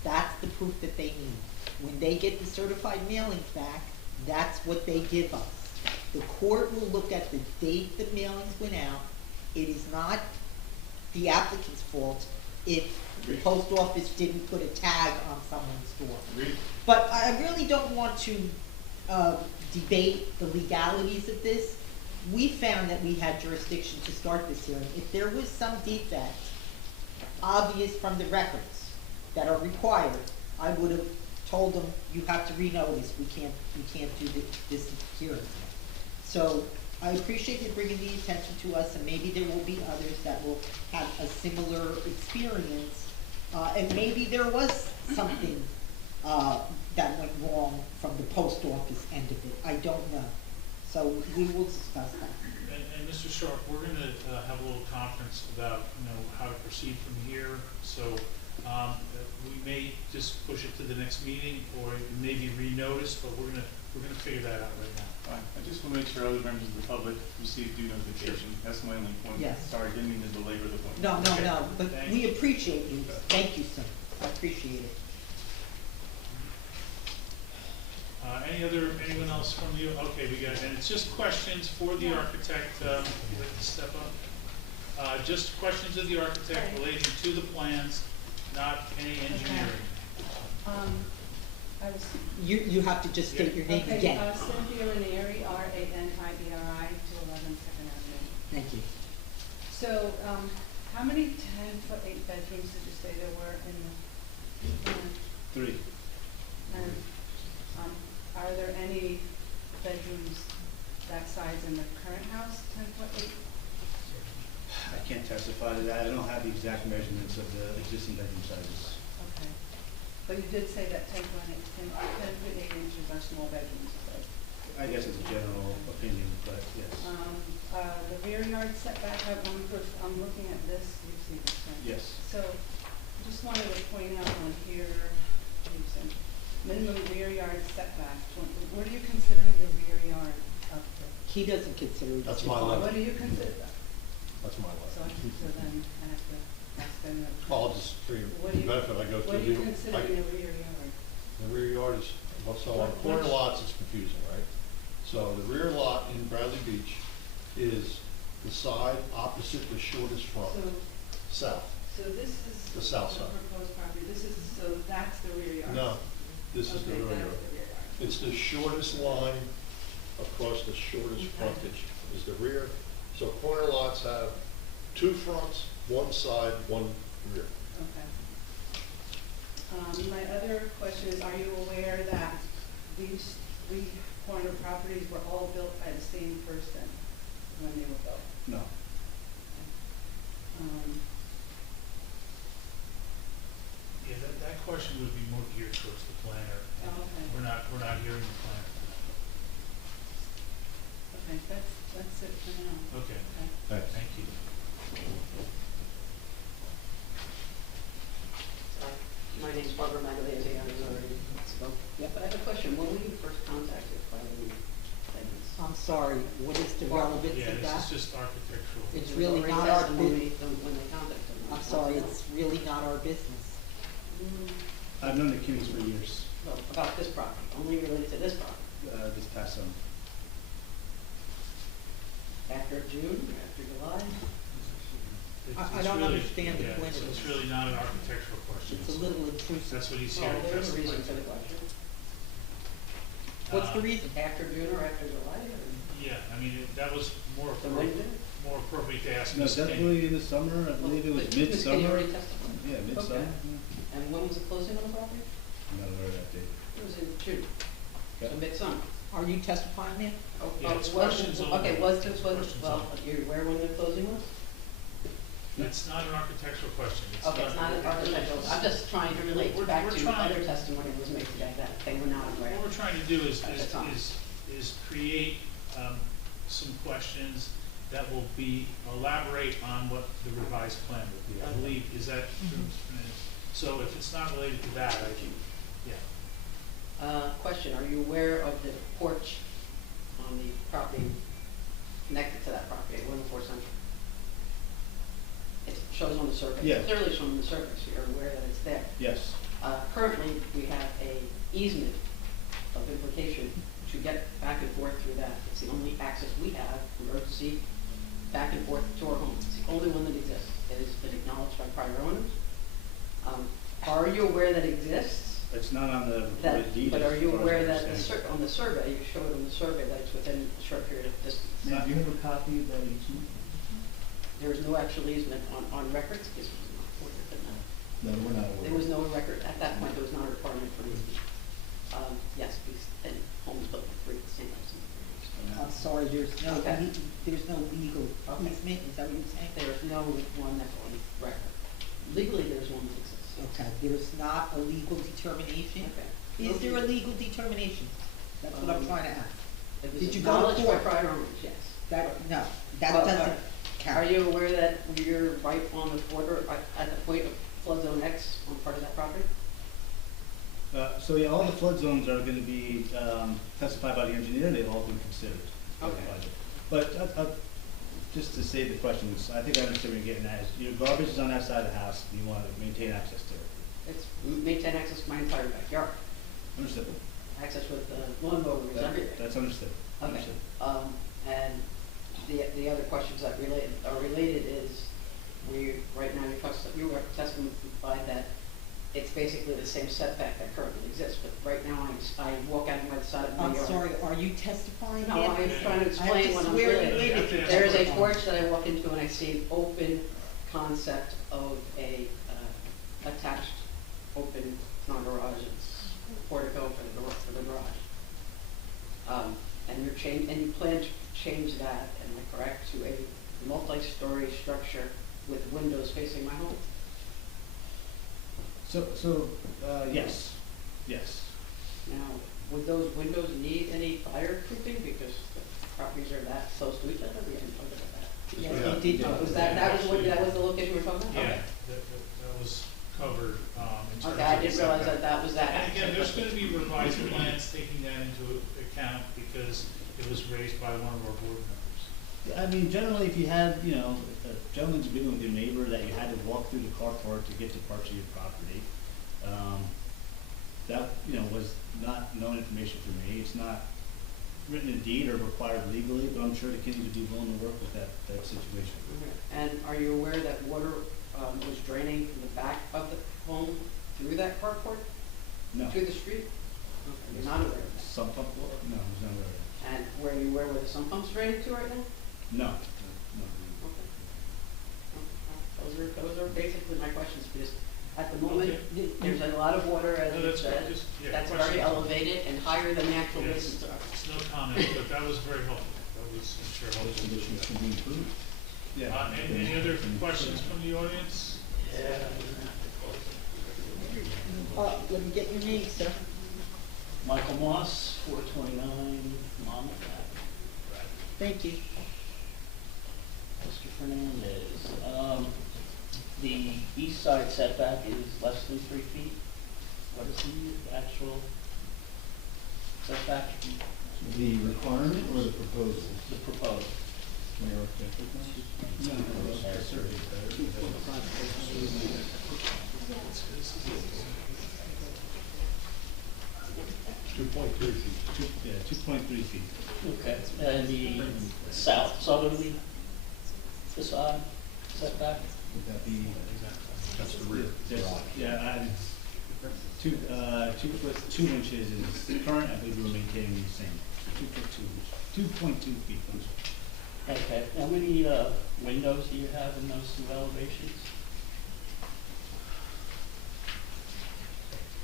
that's the proof that they need. When they get the certified mailings back, that's what they give us. The court will look at the date the mailings went out. It is not the applicant's fault if the post office didn't put a tag on someone's door. But I really don't want to debate the legalities of this. We found that we had jurisdiction to start this hearing. If there was some defect obvious from the records that are required, I would have told them, you have to renotice, we can't do this hearing. So I appreciate you bringing the attention to us, and maybe there will be others that will have a similar experience. And maybe there was something that went wrong from the post office end of it. I don't know. So we will discuss that. And Mr. Sharp, we're gonna have a little conference about, how to proceed from here. So we may just push it to the next meeting, or it may be renoticed, but we're gonna figure that out right now. Fine. I just want to make sure other members of the public receive due notification. That's my only point. Yes. Sorry, didn't mean to belabor the point. No, but Thank we you. appreciate you. Thank you, sir. I appreciate it. Anyone else from you? Okay, we got, and it's just questions for the architect, would you like to step up? Just questions of the architect relating to the plans, not any engineering. You have to just state your name again. Cynthia Ranieri, R-A-N-I-E-R-I, 211 Second Avenue. Thank you. So, how many 10-foot 8 bedrooms did you say there were in the plan? 3. And are there any bedrooms that size in the current house, 10-foot 8? I can't testify to that. I don't have the exact measurements of the existing bedroom sizes. Okay. But you did say that 10-foot 8 inches are small bedrooms, right? I guess it's a general opinion, but yes. The rear yard setback, I'm looking at this, you see this, right? Yes. So, I just wanted to point out on here, you said, minimum rear yard setback, what are you considering the rear yard up to? He doesn't consider it. That's my limit. What do you consider that? That's my So then I have to ask them. I'll just, for your What do you- benefit, I go through. What do you consider the rear yard? The rear yard is, well, so on corner lots, it's confusing, right? So the rear lot in Bradley Beach is the side opposite the shortest front, south. So this is. The south side. Proposed property, so that's the rear yard? No, this is the Okay, rear that's yard. the rear yard. It's the shortest line across the shortest frontage is the rear. So corner lots have 2 fronts, 1 side, 1 rear. Okay. My other question is, are you aware that these 3 corner properties were all built by the same person when they were built? No. Yeah, that question would be more geared towards the planner. Okay. We're not hearing the planner. Okay, that's it for now. Okay. Thanks. Thank you. My name's Barbara Magalese, I was already spoke. Yeah, but I have a question. When were you first contacted by the tenants? I'm sorry, what is the relevance Yeah, of this that? is just architectural. It's There was really already not our testimony business. When they contacted them. I'm sorry, it's really not our business. I've known the Kinneys for years, Well, about this property, only related to this property. this past summer. After June, after July? I It's don't really- understand the yeah, point of It's this. really not an architectural question. It's a little intrusive. That's what he's here Well, to there's a testify reason for to. the question. What's the reason? After June or after July, or? Yeah, I mean, that was more So when did more appropriate to ask No, Ms. King. definitely in the summer, I believe it was But Ms. Kinney midsummer. already testified? Yeah, midsummer, Okay. yeah. And when was the closing on the property? I'm not aware of that date. It was in June, so Okay. midsummer. Are you testifying there? Yeah, it's was- questions only. Okay, was It's this, was, questions well, only. you're aware when the closing was? It's not an architectural question. Okay, it's not an architectural, I'm just trying to relate We're- back we're to trying- other testimony that was made today that they were not aware. What we're trying to do is, At the time. is create, some questions that will be, elaborate on what the revised plan would be. I Okay. believe, is that true? So if it's not related to that, yeah. Question, are you aware of the porch on the property connected to that property at 104 Central? It shows on the survey. Yeah. Clearly shown on the survey, so you're aware that it's there. Yes. Currently, we have a easement of implication to get back and forth through that. It's the only access we have from emergency back and forth to our home. It's the only one that exists. It has been acknowledged by prior owners. Are you aware that it exists? It's not on the That, recorded deed. but as are you far as I aware that understand. on the survey, you showed on the survey that it's within a short period of distance? Now, do you have a copy of that easement? There is no actual easement on records, because it was not recorded in that. No, we're not aware. There was no record, at that point, there was not a requirement for an easement. Yes, because, and homes built with three single. I'm sorry, there's no, Okay. there's no legal Okay. easement, is that what you're saying? There's no one that's on record. Legally, there's one that exists. Okay, there's not a legal determination? Okay. Is there a legal determination? That's what I'm trying to ask. It was Did you go to acknowledged by court? prior owners, yes. That, no, that Well, doesn't Are count. you aware that you're right on the border, at the point of flood zone X on part of that property? So yeah, all the flood zones are gonna be, testified by the engineer, they've all been considered. by the Okay. project. But, just to save the questions, I think I understand what you're getting at, is your garbage is on that side of the house, and you wanna maintain access to it. It's maintain access to my entire backyard, Understood. access with lawn mowers, everything. That's understood. Okay, Understood. and the other questions that are related is, right now, you were testified that it's basically the same setback that currently exists, but right now, I walk out by the side of my I'm yard. sorry, are you testifying No, yet? I'm trying to I explain have what to I'm swear you related. in if you There is a testify. porch that I walk into and I see an open concept of a, attached, open, non-garage, it's portico for the garage. And you plan to change that, am I correct, to a multi-story structure with windows facing my home? Yes, yes. Now, would those windows need any fireproofing because the properties are that close to each other? We haven't talked about that. Yes, they did. Was that was the location we were talking about? Yeah, Okay. that was covered, in terms of. Okay, I didn't the realize setback. that was that. And again, there's gonna be revised plans taking that into account because it was raised by one of our board members. Yeah, I mean, generally, if you had, if a gentleman's agreement with your neighbor that you had to walk through the carport to get to parts of your property, that, was not known information for me. It's not written in deed or required legally, but I'm sure the Kinneys would be willing to work with that situation. Okay. And are you aware that water, was draining from the back of the home through that carport? No. To the street? Okay, you're not aware of that? Sump pump water? No, I was not aware of that. And were you aware where the sump pump's draining to right now? No. Okay. Those are basically my questions, because at the moment, Okay. there's a lot of water, as No, you that's good. said, Just, yeah, that's questions. very elevated and higher than the actual Yes, basins are. it's no comment, but that was very helpful. That was, I'm sure, Those helpful. conditions can be improved. Yeah. Any other questions from the audience? Let me get your name, sir. Michael Moss, 429 Monmouth Ave. Thank you. Mr. Fernandez, the east side setback is less than 3 feet. What is the actual setback? The requirement or the proposal? The proposed. 2.3 feet. Yeah, 2.3 feet. Okay, and the south southerly facade setback? Would that be? That's the rear. Yeah, 2 inches is current, I believe we're maintaining the same, 2.2 feet. I'm sorry. Okay, how many windows do you have in those two elevations?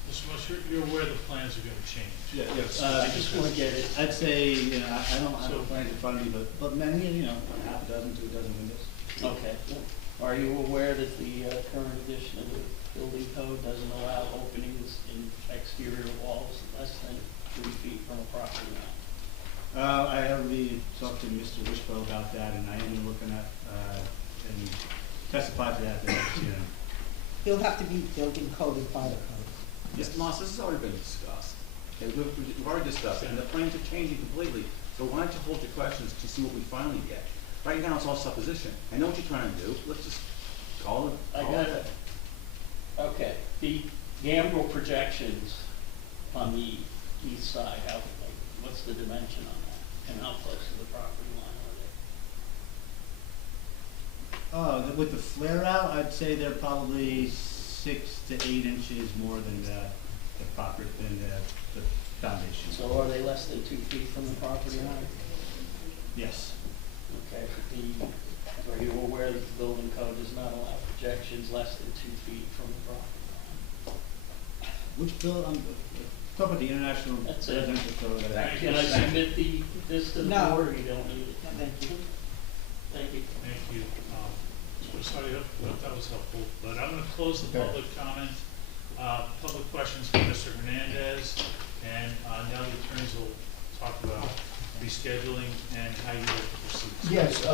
Mr. Bush, you're aware the plans are gonna change? Yes. I just want to get it, I'd say, I don't have a plan in front of me, but many, half a dozen to a dozen windows. Okay. Are you aware that the current edition of the building code doesn't allow openings in exterior walls less than 3 feet from a property line? I already talked to Mr. Wishbone about that, and I am looking at, and testify to that at the next hearing. He'll have to be building code and fire code. Mr. Moss, this has already been discussed. Okay, we've already discussed it, and the plans are changing completely. So why don't you hold your questions to see what we finally get? Right now, it's all supposition. I know what you're trying to do. Let's just call it. I got it. Okay, the gambrel projections on the east side, what's the dimension on that? And how close to the property line are they? With the flare out, I'd say they're probably 6 to 8 inches more than the foundation. So are they less than 2 feet from the property line? Yes. Okay, are you aware that the building code does not allow projections less than 2 feet from the property line? Which bill, talk about the international That's it. residential code. Can I submit this to the No. board, or you don't need it? Thank you. Thank you. Thank you. Sorry, I hope that was helpful, but I'm gonna close the public comment. Public questions for Mr. Hernandez, and now the attorneys will talk about rescheduling and how you will proceed. Yes,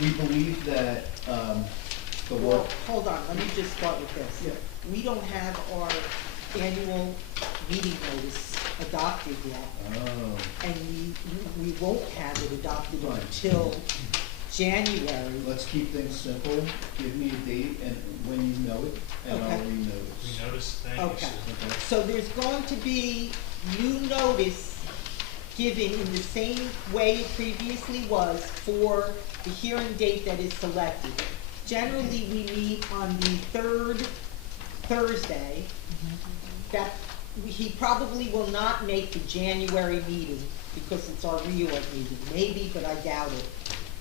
we believe that, the Well, work. hold on, let me just start with this. Yeah. We don't have our annual meeting notice adopted yet, Oh. and we won't have it adopted Right. until January. Let's keep things simple. Give me a date and when you know it, and I'll Okay. renotice. We noticed, thank you, Okay. sir. So there's going to be new notice given in the same way it previously was for the hearing date that is selected. Generally, we meet on the third Thursday. That, he probably will not make the January meeting because it's our reorg meeting, maybe, but I doubt it.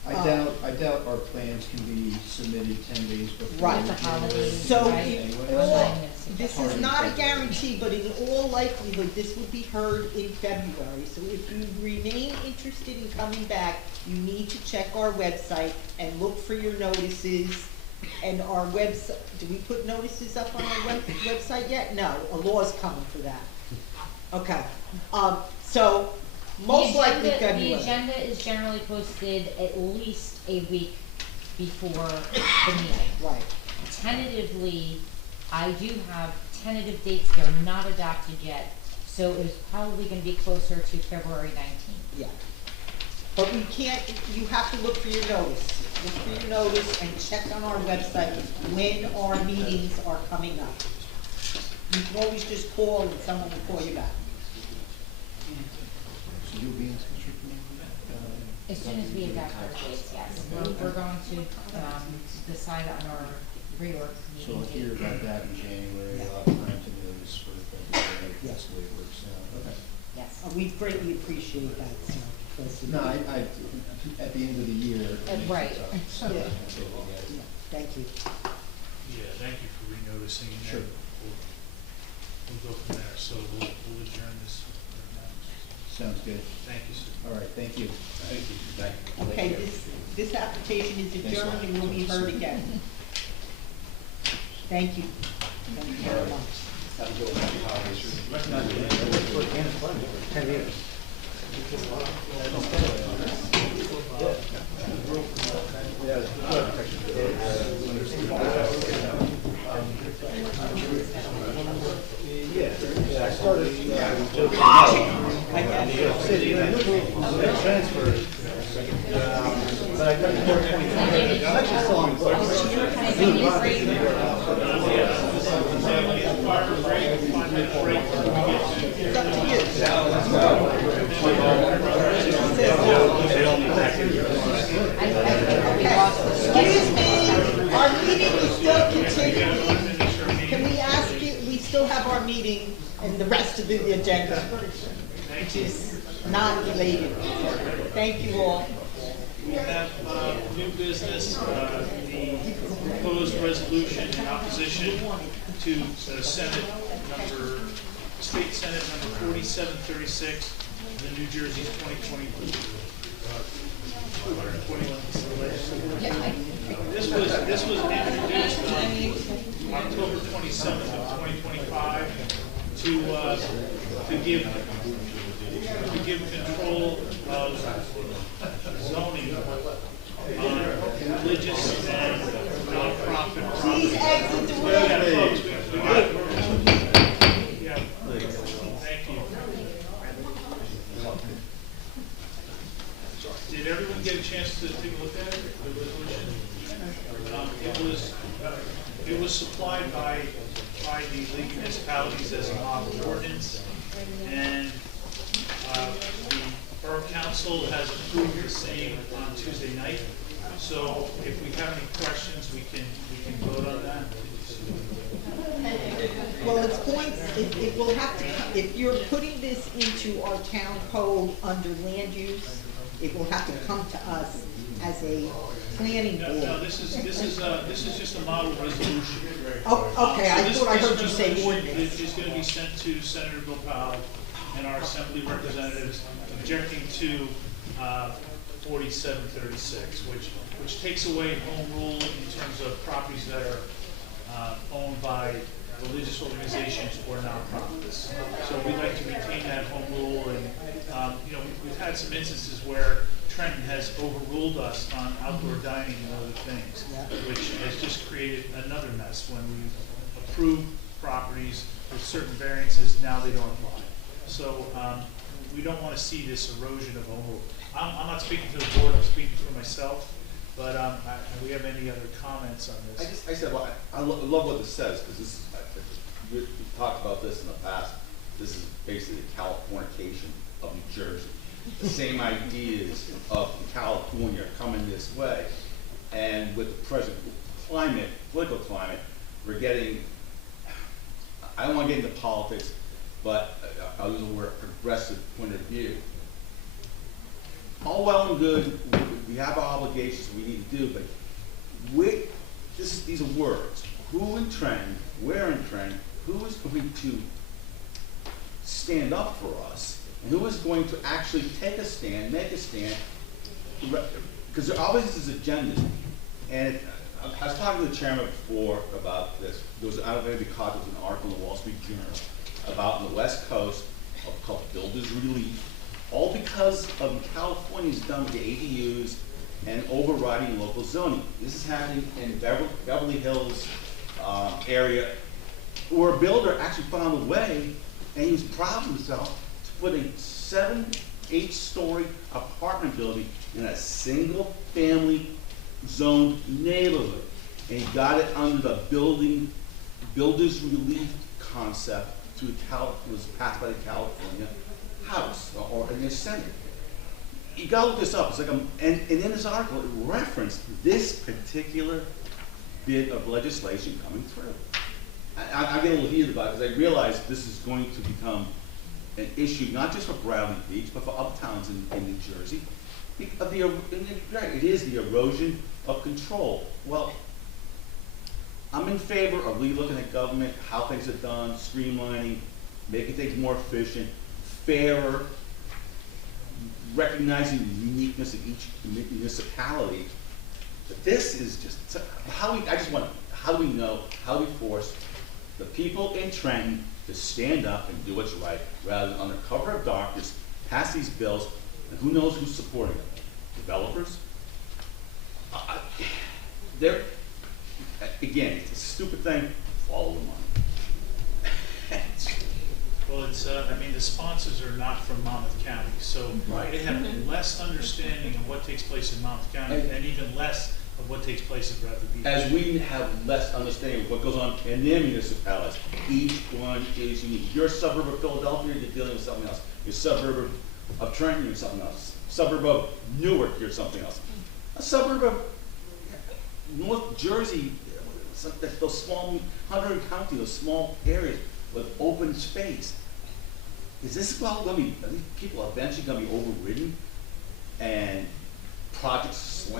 I doubt our plans can be submitted 10 days before. Right. The holidays, So right? in Anyway. all, this is not a guarantee, but in all likelihood, this would be heard in February. So if you remain interested in coming back, you need to check our website and look for your notices. And our website, do we put notices up on our website yet? No, a law's coming for that. Okay, so most likely February. The agenda is generally posted at least a week before the meeting. Right. Tentatively, I do have tentative dates, they're not adopted yet, so it's probably gonna be closer to February 19th. Yeah. But we can't, you have to look for your notice. Look for your notice and check on our website when our meetings are coming up. You can always just call and someone will call you back. So you'll be in touch with me? As soon as we adopt our dates, yes, we're going to, decide on our reorg So meeting I'll hear date. about that in January, I'll have time to notice for February, that's the way it works out. Okay. Yes. We greatly appreciate that, so. because- No, at the end of the year. it makes it Right. tough. Yeah. That's what we get. Yeah, thank you. Yeah, thank you for renoticing, and Sure. then we'll go from there. So we'll adjourn this. Sounds good. Thank you, sir. All right, thank you. Thank you. Thank you. Okay, this application is adjourned and will be heard again. Thank you. Thank you very much. Have a good one. Yeah, I started joking about New York City, and I transferred. But I got 4.5. I'm actually still on the books. It's up to you. still have our meeting and the rest of the agenda, which is not related. Thank you all. We have new business, the proposed resolution in opposition to State Senate number 4736, the New Jersey's 2021 This was introduced on October 27th of 2025 to give control of zoning on religious and nonprofit property. Please exit the room. Yeah, folks, we got yeah, thank you. Did everyone get a chance to take a look at it, the resolution? It was supplied by the League of Municipalities as a model ordinance, and the Borough Council has approved the same on Tuesday night. So if we have any questions, we can vote on that. Well, it will have to, if you're putting this into our town code under land use, it will have to come to us as a planning board. No, this is just a model resolution. Oh, okay, I thought I heard you say This ordinance. resolution is going to be sent to Senator Bill Powell and our Assembly representatives objecting to 4736, which takes away home rule in terms of properties that are owned by religious organizations or nonprofits. So we'd like to retain that home rule, and we've had some instances where Trenton has overruled us on outdoor dining and other things, which has just created another mess. When we've approved properties with certain variances, now they don't apply. So we don't want to see this erosion of home rule. I'm not speaking to the board, I'm speaking for myself, but do we have any other comments on this? I love what this says, because this is, we've talked about this in the past. This is basically the Californication of New Jersey. The same ideas of California coming this way, and with the present climate, political climate, we're getting, I don't want to get into politics, but I'll use the word progressive point of view. All well and good, we have our obligations we need to do, but these are words. Who in Trenton, where in Trenton, who is going to stand up for us, and who is going to actually take a stand, make a stand, because there always is agendas. And I was talking to the chairman before about this. There was, I don't know if you caught, there was an article in the Wall Street Journal about on the West Coast called Builders Relief, all because of California's done with the ADUs and overriding local zoning. This is happening in Beverly Hills area, where a builder actually found a way, and he was proud of himself, to put a 7-8-story apartment building in a single family zoned neighborhood. And he got it under the Builders Relief concept was passed by the California House or in the Senate. You gotta look this up. It's like and in this article, it referenced this particular bit of legislation coming through. I get a little heated about it because I realize this is going to become an issue not just for Bradley Beach, but for other towns in New Jersey. It is the erosion of control. Well, I'm in favor of looking at government, how things are done, streamlining, making things more efficient, fairer, recognizing the uniqueness of each municipality. But this is just how do we know, how do we force the people in Trenton to stand up and do what's right, rather than under cover of darkness pass these bills, and who knows who's supporting them? Developers? Again, it's a stupid thing. Follow the money. Well, it's, the sponsors are not from Monmouth County, so they have less understanding of what takes place in Monmouth County and even less of what takes place in Bradley Beach. As we have less understanding of what goes on in their municipalities, each one is unique. You're a suburb of Philadelphia, you're dealing with something else. You're a suburb of Trenton, you're something else. Suburb of Newark, you're something else. A suburb of North Jersey, those small, Hunterdon County, those small areas, open space. Is this well gonna be, are these people eventually gonna be overridden and projects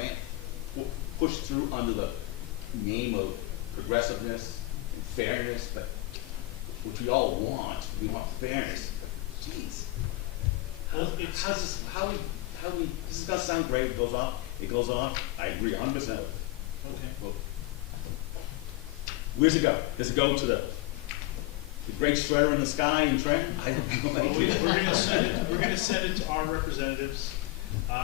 pushed through under the name of progressiveness and fairness, but, which we all want, we want fairness, but geez. This is gonna sound great, it goes on, I agree 100% with it. Okay. Well, where's it go? Does it go to the great shredder in the sky in Trenton? I don't know. Well, we're gonna send it to our representatives,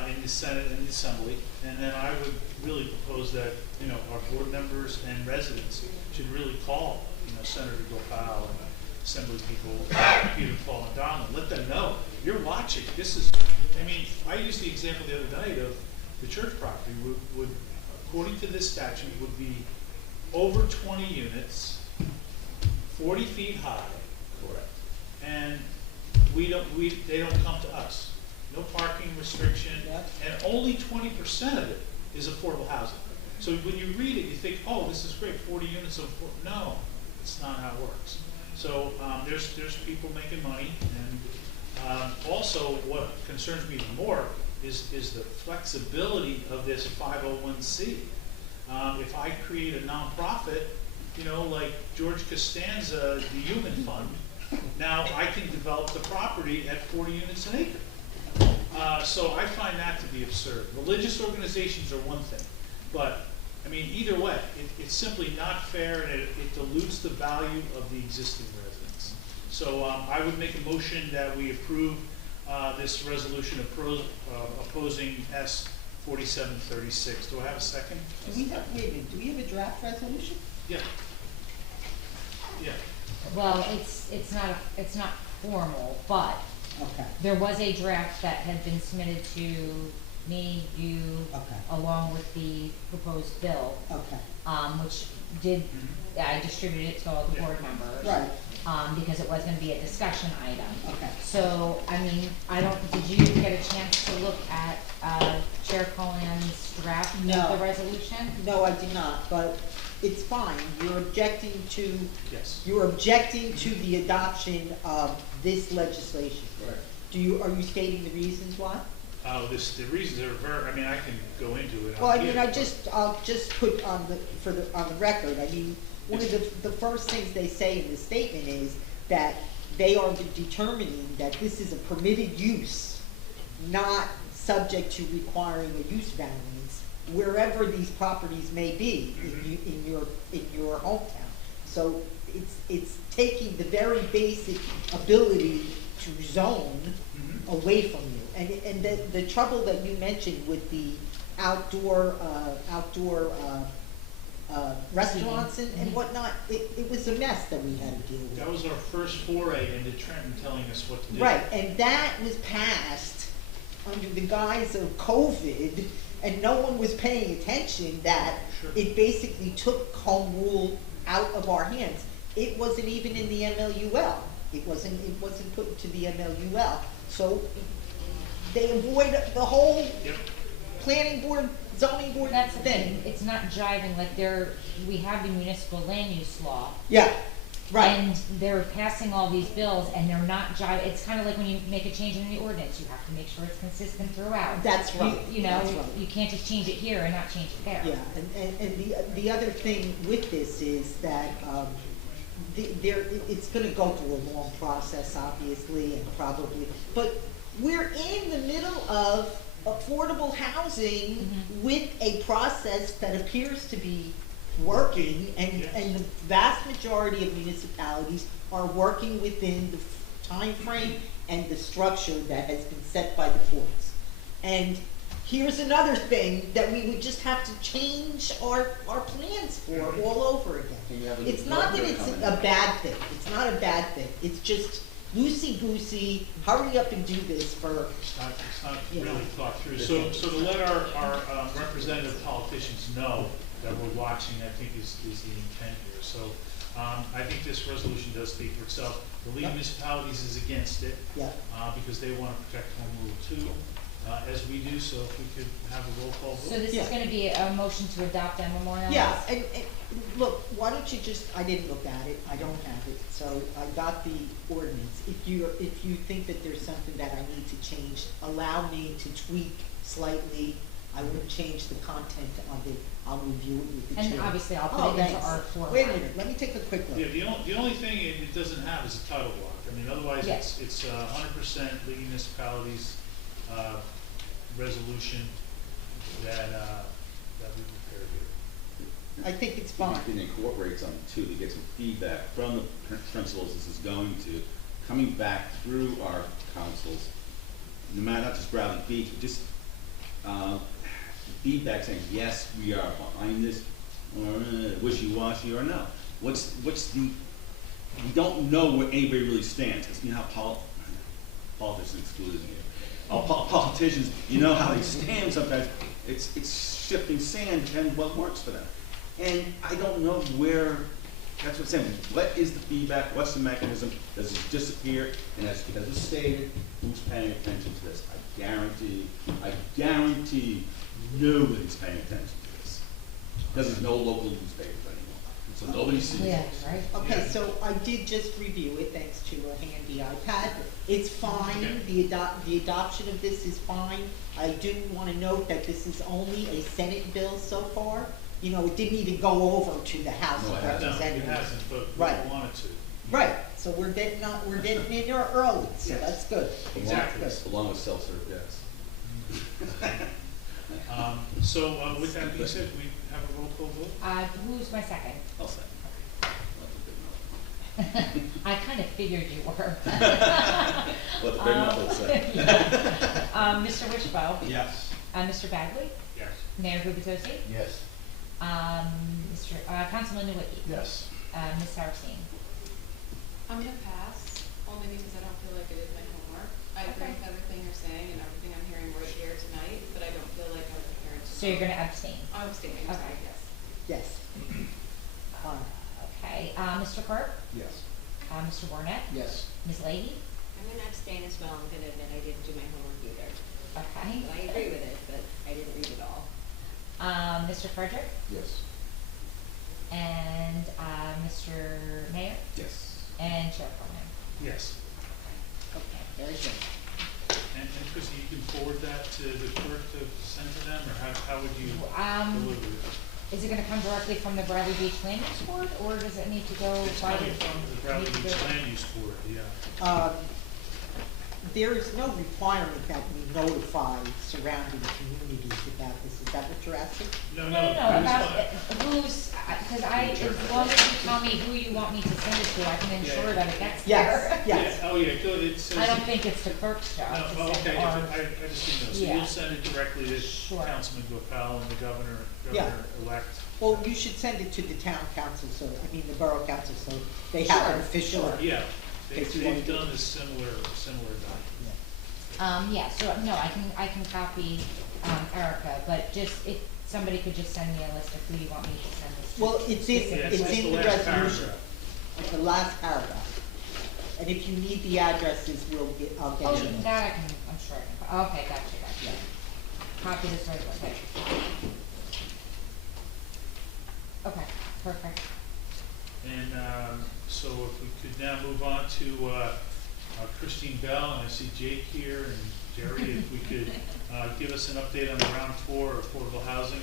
in the Senate and the Assembly, and then I would really propose that, you know, our board members and residents should really call, you know, Senator Gopal and Assembly people, Peter Paul and Donald, let them know, you're watching, this is, I mean, I used the example the other night of the church property would according to this statute, would be over 20 units, 40 feet high. Correct. And they don't come to us. No parking restriction, and only 20% of it is affordable housing. So when you read it, you think, oh, this is great, 40 units of, no, it's not how it works. So there's people making money, and also what concerns me even more is the flexibility of this 501c. If I create a nonprofit, you know, like George Costanza, the Human Fund, now I can develop the property at 40 units an acre. So I find that to be absurd. Religious organizations are one thing, but I mean, either way, it's simply not fair, and it dilutes the value of the existing residents. So I would make a motion that we approve this resolution opposing S 4736. Do I have a second? Do we have a draft resolution? Yeah. Yeah. Well, it's not formal, but Okay. there was a draft that had been submitted to me, you, Okay. along with the proposed bill, Okay. which I distributed it to all the board members. Right. Because it was gonna be a discussion item. Okay. So, I mean, did you get a chance to look at, Chair Cohen's draft of No. the resolution? No, I did not, but it's fine. You're objecting to. Yes. You're objecting to the adoption of this legislation. Right. Are you stating the reasons why? The reasons are very, I mean, I can go into it. Well, I mean, here, I'll just put on the record, I mean, one of the first things they say in the statement is that they are determining that this is a permitted use, not subject to requiring a use variance, wherever these properties may be in your hometown. So it's taking the very basic ability to zone away from you. And the trouble that you mentioned with the outdoor restaurants and whatnot, it was a mess that we had to deal with. That was our first foray into Trenton telling us what to do. Right, and that was passed under the guise of COVID, and no one was paying attention that it basically took home rule out of our hands. It wasn't even in the MLUL. It wasn't put into the MLUL. So they avoid the whole planning board, zoning board That's the thing. thing, it's not jiving, like we have the municipal land use law. Yeah, right. And they're passing all these bills and they're not jiving, it's kind of like when you make a change in the ordinance, you have to make sure it's consistent throughout. That's right. You know, That's right. you can't just change it here and not change it there. Yeah, and the other thing with this is that, it's gonna go through a long process, obviously, and probably, but we're in the middle of affordable housing with a process that appears to be working, and the vast majority of municipalities are working within the time frame and the structure that has been set by the courts. And here's another thing that we would just have to change our plans for all over again. It's not that it's a bad thing. It's not a bad thing. It's just loosey-goosey, hurry up and do this for. It's not really thought through. So to let our representative politicians know that we're watching, I think is the intent here. So I think this resolution does speak for itself. The League of Municipalities is against it because they want to protect home rule too. as we do, so if we could have a roll call vote. So this is Yeah. gonna be a motion to adopt and memorialize? Yeah, and look, why don't you just, I didn't look at it, I don't have it, so I got the ordinance. If you think that there's something that I need to change, allow me to tweak slightly. I wouldn't change the content of it, I'll review it with the chair. And obviously I'll put Oh, it into thanks. our format. Wait a minute, let me take a quick look. Yeah, the only thing it doesn't have is a title block. I mean, otherwise, Yes. it's 100% League of Municipalities, resolution that we prepared here. I think it's If fine. you can incorporate something too, to get some feedback from the principals this is going to, coming back through our councils, no matter, not just Bradley Beach, but just, feedback saying, yes, we are behind this, or wishy-washy, or no. What's the, we don't know where anybody really stands, because you know how politicians excluded here. Politicians, you know how they stand sometimes, it's shifting sand depending what works for them. And I don't know where, that's what I'm saying, what is the feedback, what's the mechanism, does it disappear? And as it's stated, who's paying attention to this? I guarantee nobody's paying attention to this. Because there's no local newspapers anymore, so nobody sees Yeah, this. right? Okay, so I did just review it, thanks to a handy iPad. It's fine, the adoption of this is fine. I do wanna note that this is only a Senate bill so far. You know, it didn't even go over to the House No, of it hasn't. No, it Representatives. hasn't, but Right. we wanted to. Right, so we're getting in there early, so Yes. that's good. Exactly. That's good. Along with self-serve, yes. So with that being said, we have a roll call vote? Who's my second? I'll say. I kind of figured you were. What the big mouth will say. Mr. Wishbo? Yes. Mr. Bagley? Yes. Mayor Gubitosi? Yes. Councilman Nowicki? Yes. Ms. Saracine? I'm gonna pass, only because I don't feel like it is my homework. I agree with everything you're saying and everything I'm hearing right here tonight, but I don't feel like I was prepared to. So you're gonna abstain? I'm abstaining, I'm sorry, Okay. yes. Yes. Fine. Okay, Mr. Quirk? Yes. Mr. Barnett? Yes. Ms. Leahy? I'm gonna abstain as well, I'm gonna admit I didn't do my homework either. Okay. But I agree with it, but I didn't read it all. Mr. Frederick? Yes. And, Mr. Mayor? Yes. And Chair Coleman? Yes. Okay, very good. And Christie, you can forward that to the clerk to send to them, or how would you deliver it? Is it gonna come directly from the Bradley Beach Land Use Board, or does it need to go It's by coming from the Bradley need to Beach go- Land Use Board, yeah. There is no requirement that we notify surrounding communities about this, is that what you're asking? No, No, no, about who's, as long as you tell me who you want me to send it to, I can ensure that it gets there. Yes. Yeah, oh, yeah, good, it says. I don't think it's the clerk's job No, to oh, send okay, our, I just didn't know, so Yeah. you'll send it directly to Sure. Councilman Gopal and the Yeah. governor-elect. Well, you should send it to the town council, so, I mean, the borough council, so they have an official. sure. Yeah, Case you wanna they've do done a similar document. yeah, so, no, I can copy, Erica, but just, if somebody could just send me a list of who you want me to send this to. Well, it's in, Yeah, it's like in the last resolution, paragraph. like the last paragraph. And if you need the addresses, I'll get Oh, you. that I can, I'm sure I can, okay, gotcha. Copy this right away, okay, perfect. And so if we could now move on to Christine Bell, and I see Jake here, and Jerry, if we could give us an update on the round 4 affordable housing.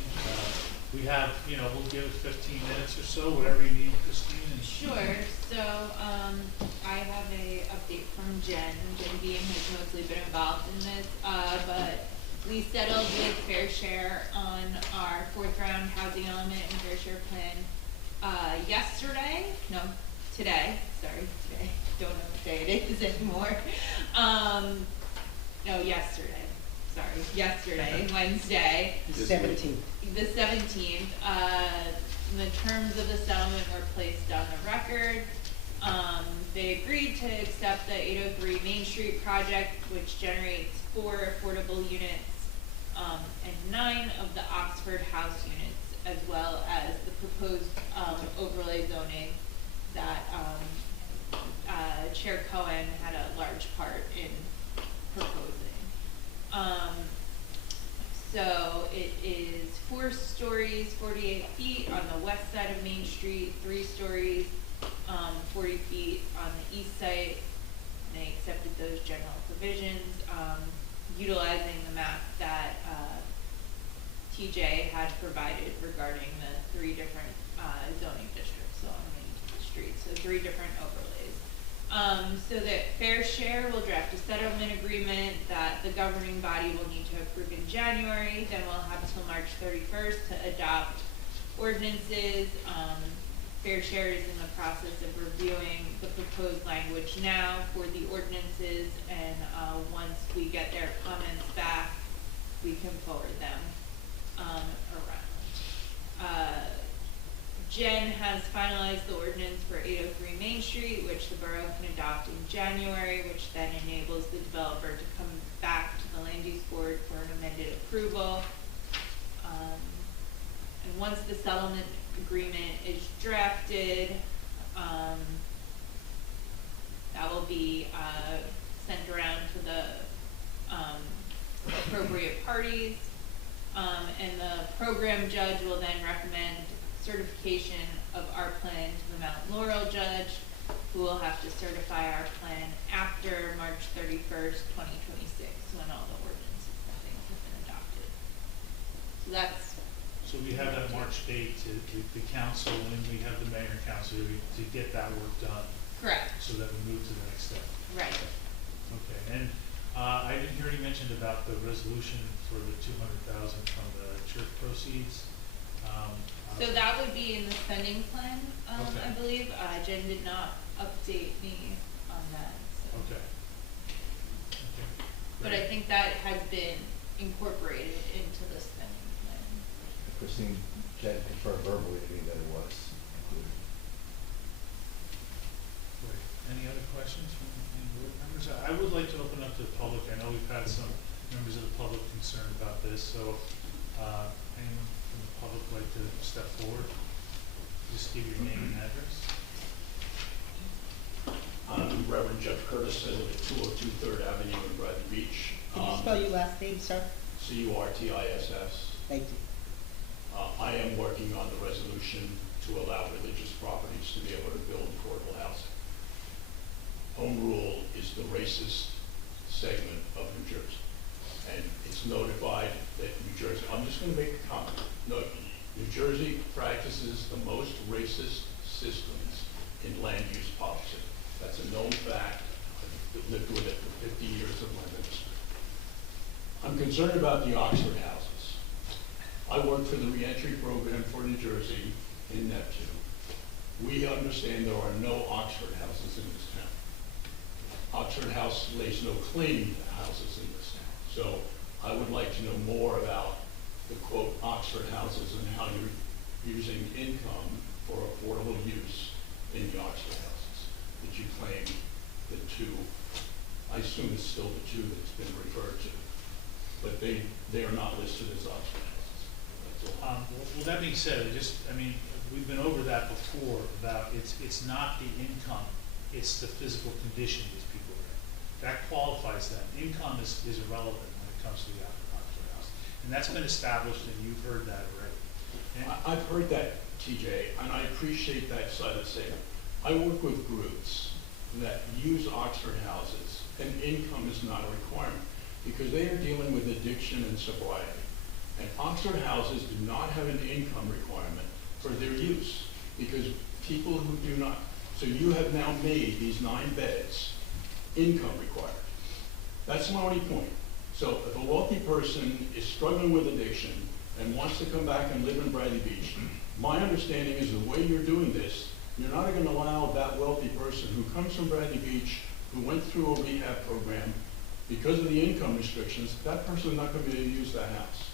We have, we'll give it 15 minutes or so, whatever you need, Christine. And Sure, so, I have a update from Jen being who's mostly been involved in this, but we settled with Fair Share on our 4th round housing element and Fair Share plan, today, don't know what day it is anymore. Yesterday, Wednesday. The 17th. The 17th, the terms of the settlement were placed on the record. They agreed to accept the 803 Main Street project, which generates 4 affordable units, and 9 of the Oxford House units, as well as the proposed, overlay zoning that, Chair Cohen had a large part in proposing. So it is 4 stories, 48 feet on the west side of Main Street, 3 stories, 40 feet on the east side. And they accepted those general provisions, utilizing the map that, TJ had provided regarding the 3 different, zoning districts along Main Street, so 3 different overlays. So that Fair Share will draft a settlement agreement that the governing body will need to approve in January, then we'll have till March 31st to adopt ordinances. Fair Share is in the process of reviewing the proposed language now for the ordinances, and once we get their comments back, we can forward them around. Jen has finalized the ordinance for 803 Main Street, which the borough can adopt in January, which then enables the developer to come back to the land use board for an amended approval. And once the settlement agreement is drafted, that will be sent around to the appropriate parties. And the program judge will then recommend certification of our plan to the Mount Laurel judge, who will have to certify our plan after March 31st, 2026, when all the ordinances and things have been adopted. So that's. So we have that March date to the council, and we have the mayor and council to get that work done. Correct. So that we move to the next step. Right. Okay, and I didn't hear you mentioned about the resolution for the $200,000 from the church proceeds. So that would be in the spending plan, Okay. I believe. Jen did not update me on that. So. Okay. Okay. But I think that has been incorporated into the spending plan. Christine, Jen confirmed verbally to me that it was included. Great. Any other questions from any board members? I would like to open up to the public. I know we've had some members of the public concerned about this, so anyone from the public like to step forward? Just give your name and address. I'm Reverend Jeff Curtis. I live at 202 3rd Avenue in Bradley Beach. Can you spell your last name, sir? Curtiss. Thank you. I am working on the resolution to allow religious properties to be able to build affordable housing. Home rule is the racist segment of New Jersey. And it's notified that New Jersey, I'm just going to make a comment. No, New Jersey practices the most racist systems in land use policy. That's a known fact. I've lived with it for 50 years of my ministry. I'm concerned about the Oxford houses. I work for the reentry program for New Jersey in Neptune. We understand there are no Oxford houses in this town. Oxford House lays no claim to houses in this town. So I would like to know more about the quote Oxford houses and how you're using income for affordable use in the Oxford houses that you claim the 2, I assume it's still the 2 that's been referred to, but they are not listed as Oxford houses. That's all. Well, that being said, we've been over that before about it's not the income, it's the physical condition these people are in. That qualifies them. Income is irrelevant when it comes to the Oxford house. And that's been established, and you've heard that already. I've heard that, TJ, and I appreciate that side of the statement. I work with groups that use Oxford houses, and income is not a requirement because they are dealing with addiction and sobriety. And Oxford houses do not have an income requirement for their use because people who do not, so you have now made these 9 beds income required. That's my only point. So if a wealthy person is struggling with addiction and wants to come back and live in Bradley Beach, my understanding is the way you're doing this, you're not going to allow that wealthy person who comes from Bradley Beach, who went through a rehab program, because of the income restrictions, that person is not going to be able to use that house.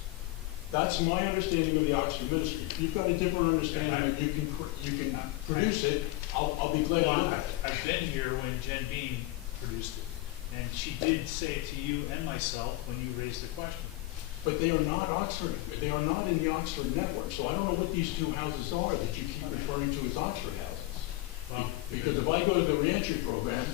That's my understanding of the Oxford ministry. If you've got a different understanding and you can produce it, I'll be glad to look at it. I've been here when Jen Bean produced it, and she did say it to you and myself when you raised the question. But they are not Oxford. They are not in the Oxford network. So I don't know what these 2 houses are that you keep referring to as Oxford houses. Well, because if I go to the reentry program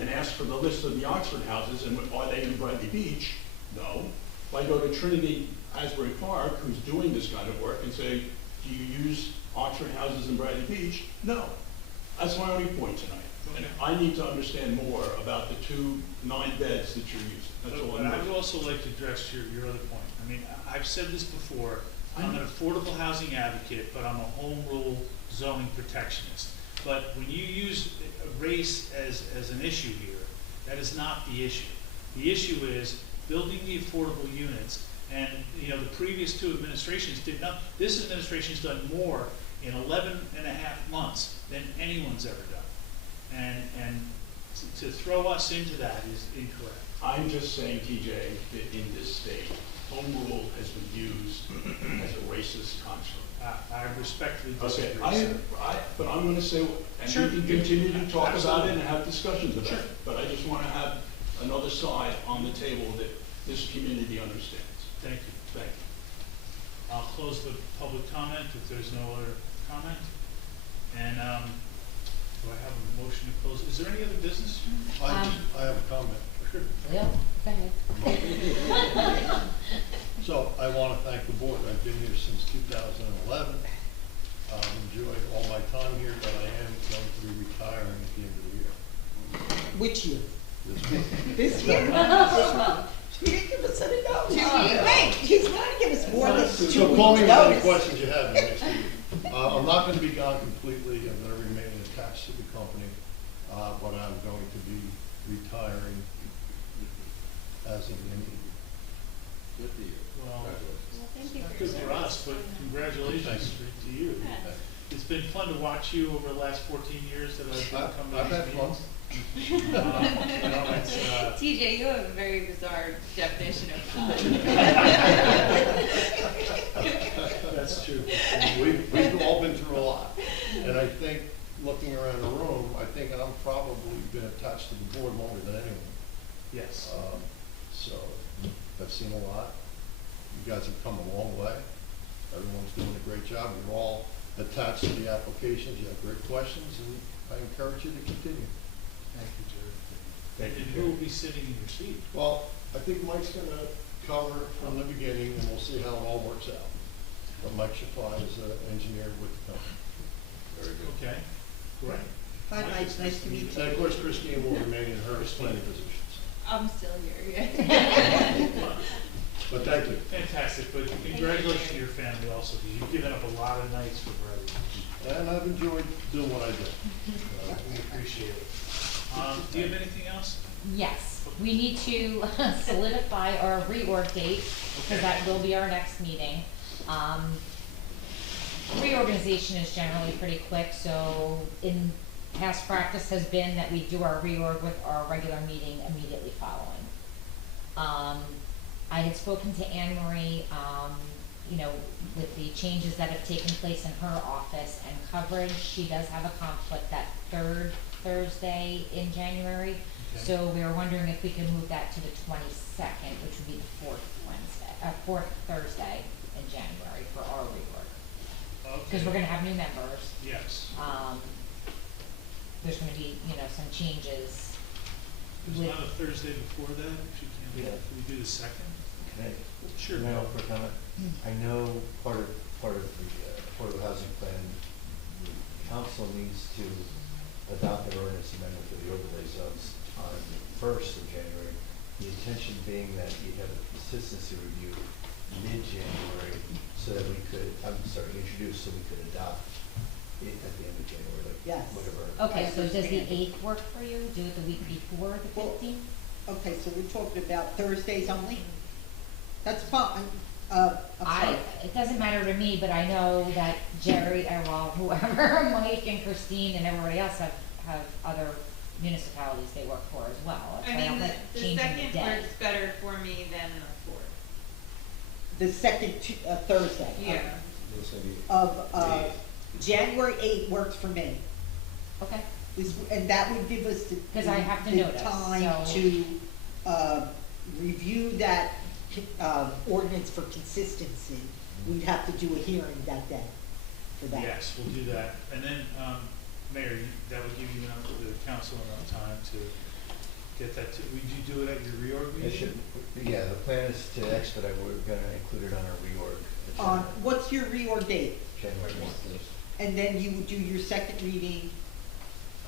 and ask for the list of the Oxford houses and are they in Bradley Beach, No. If I go to Trinity Asbury Park, who's doing this kind of work, and say, do you use Oxford houses in Bradley Beach? No. That's my only point tonight. And I need to understand more about the 2 9-beds that you're using. That's all But I'm I would doing. also like to address your other point. I mean, I've said this before, I'm an affordable housing advocate, but I'm a home rule zoning protectionist. But when you use race as an issue here, that is not the issue. The issue is building the affordable units, and, you know, the previous 2 administrations did not, this administration's done more in 11 and a half months than anyone's ever done. And to throw us into that is incorrect. I'm just saying, TJ, that in this state, home rule has been used as a racist construct. I respectfully Okay, disagree, sir. but I'm gonna say, and Sure. we can continue to talk about Absolutely. it and have discussions about Sure. it. But I just wanna have another side on the table that this community understands. Thank you. Thank you. I'll close the public comment if there's no other comment. And, do I have a motion to close? Is there any other business? I have a comment. Leo, go ahead. So I want to thank the board. I've been here since 2011. Enjoyed all my time here, but I am going to be retiring at the end of the year. Which year? This month. This year? He didn't give us any notice. Wait, he's not gonna give us more than 2 weeks So call me with any notice. questions you have in the next week. I'm not going to be gone completely. I'm going to remain attached to the company, but I'm going to be retiring as of the end of the year. Good for you. Well, Thank you for good your for service. us, but congratulations to you. It's been fun to watch you over the last 14 years that I've been coming to I've these had fun. meetings. You know, it's, TJ, you have a very bizarre definition of fun. That's true. We've all been through a lot. And I think, looking around the room, I think I'm probably been attached to the board longer than anyone. Yes. So I've seen a lot. You guys have come a long way. Everyone's doing a great job. You're all attached to the applications. You have great questions, and I encourage you to continue. Thank you, Jerry. Thank you, And who will be sitting in your seat? Well, I think Mike's gonna cover from the beginning, and we'll see how it all works out. But Mike Shafai is an engineer with the company. Very good. Okay, great. Hi, Mike, nice to meet you. And of course, Christine will remain in her planning positions. I'm still here, yeah. But thank you. Fantastic, but congratulations to your family also, because you've given up a lot of nights for Bradley Beach. And I've enjoyed doing what I do. We appreciate it. Do you have anything else? Yes, we need to solidify our reorg date, because that will be our next meeting. Reorganization is generally pretty quick, so in past practice has been that we do our reorg with our regular meeting immediately following. I had spoken to Anne Marie, you know, with the changes that have taken place in her office and coverage. She does have a conflict that 3rd Thursday in January. Okay. So we were wondering if we could move that to the 22nd, which would be the 4th Thursday in January for our rework. Because Okay. we're gonna have new members. Yes. There's gonna be, you know, some changes. There's not a Thursday before that, if you can, Yeah. can we do the 2nd? Can I, Sure. can I offer a comment? I know part of the affordable housing plan, the council needs to adopt an ordinance amendment for the overlay zones on the 1st of January. The intention being that you have a consistency review mid-January so that we could, introduce so we could adopt it at the end of January, like Yes. whatever. Okay, so does the 8th work for you? Do it the week before the 15th? Okay, so we're talking about Thursdays only? That's fine. I'm sorry. It doesn't matter to me, but I know that Jerry, well, whoever, Mike and Christine and everybody else have other municipalities they work for as well. That's I why mean, don't the like changing second day. works better for me than the 4th. The second Thursday. Yeah. Of January 8th works for me. Okay. And that would give us the. 'Cause I have to the notice, time so- to, review that, ordinance for consistency. We'd have to do a hearing that day for that. Yes, we'll do that. And then, Mayor, that would give you enough, the council enough time to get that to, would you do it at your reorg It meeting? should, yeah, the plan is to expedite, we're gonna include it on our reorg. agenda, What's your reorg date? January 1st. And then you would do your second reading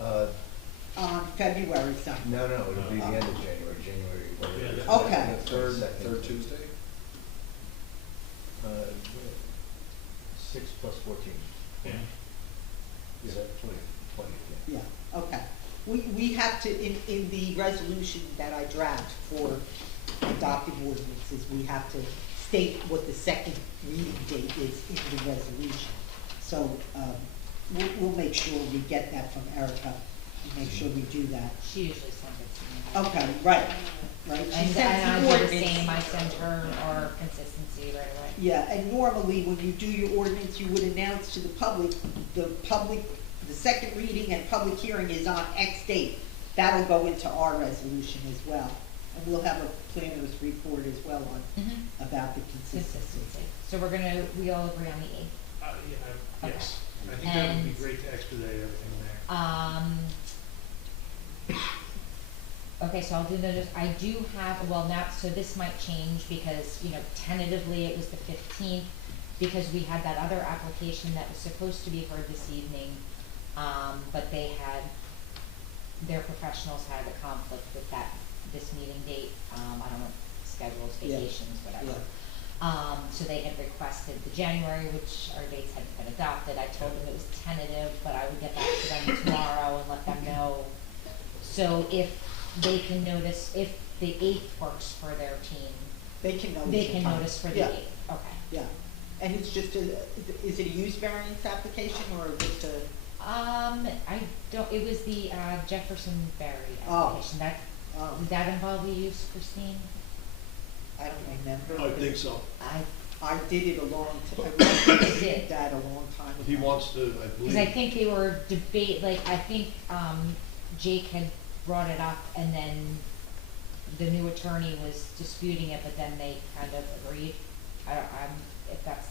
on February something? No, it'll be the end of January, whatever. it is. Yeah. Okay. Second. Tuesday? 6 plus 14. Yeah. Is that 20, yeah. Yeah, okay. We have to, in the resolution that I draft for adopting ordinances, we have to state what the second reading date is in the resolution. So, we'll make sure we get that from Erica, and make sure we do that. She usually sends it to me. Okay, right. She And sends I the do the ordinance. same, I send her our consistency right away. Yeah, and normally when you do your ordinance, you would announce to the public, the second reading and public hearing is on X date. That'll go into our resolution as well. And we'll have a planner's report as well on, about the consistency. Consistency. So we all agree on the 8th. Yeah, yes. I think that would be And- great to expedite everything there. Okay, so I'll do notice, I do have, so this might change because, tentatively it was the 15th, because we had that other application that was supposed to be heard this evening, but their professionals had a conflict with this meeting date, I don't know, schedules, Yeah. vacations, whatever. Yeah. So they had requested the January, which our dates hadn't been adopted. I told them it was tentative, but I would get back to them tomorrow and let them know. So if they can notice, if the 8th works for their team, They can notice. they the can time. notice for the Yeah. 8th, okay. Yeah, and it's just is it a use variance application or just a? It was the Jefferson Berry Oh. application. Did that involve the use, Christine? I don't remember. I think so. I did it a long time, You did? that a long time ago. He wants to, I Because believe. I think they were I think, Jake had brought it up and then the new attorney was disputing it, but then they kind of agreed. If that's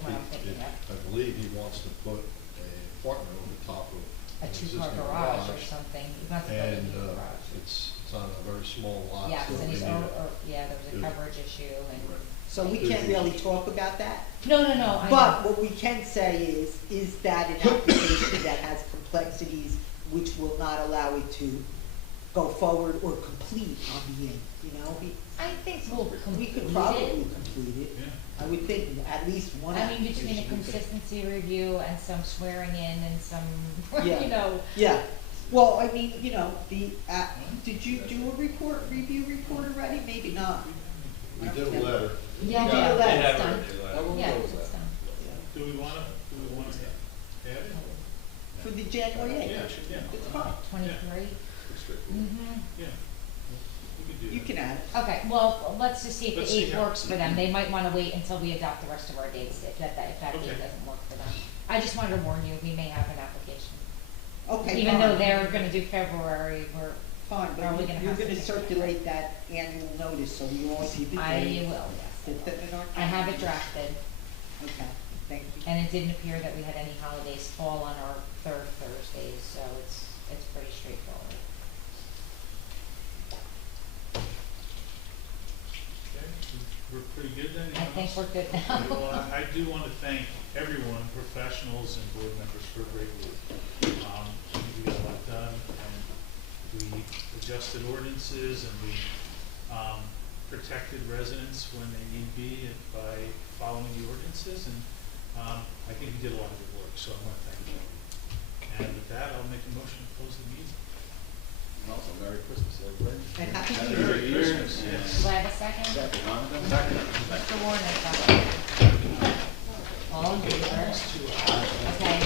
what I'm thinking of. I believe he wants to put a apartment on the top of A an 2-car existing garage or something. He wants to build a And, new garage. it's on a very small lot. Yes, so and they he's, need there was a Yeah. coverage issue and. So we can't really talk about that? No, I know. But what we can say is that an application that has complexities which will not allow it to go forward or complete on the end, I think we'll We complete could probably it. complete it. Yeah. I would think at least one I mean, application. between a we could- consistency review and some swearing in and some, Yeah. Yeah, well, I mean, did you do a review report already? Maybe not. We did a letter. Yeah, Yeah, yeah, they it's have done. Yeah, it's done. Do we wanna add it? For the January 8th? Yeah. It's fine. 23? Yeah. We could do You that. can add it. Okay, well, let's just see if Let's the see 8th how- works for them. They might wanna wait until we adopt the rest of our dates, if that date Okay. doesn't work for them. I just wanted to warn you, we may have an application. Okay, Even though fine. they're gonna do February, we're Fine, probably but gonna you're have to gonna pick- circulate that annual notice so we all see the I date. will, yes. Get that in our I have it calendars. drafted, Okay, thank you. and it didn't appear that we had any holidays fall on our third Thursdays, so it's pretty straightforward. Okay, we're pretty good then? I think we're good now. Okay, well, I do want to thank everyone, professionals and board members for a great week. We got a lot done, and we adjusted ordinances, and we protected residents when they need be by following the ordinances, and I think we did a lot of good work, so I want to thank you. And with that, I'll make a motion to close the meeting. And also, Merry Christmas, everybody. And Happy Happy New Year. New Year. Do I have a second? Second. Mr. Warner, all in favor? Okay.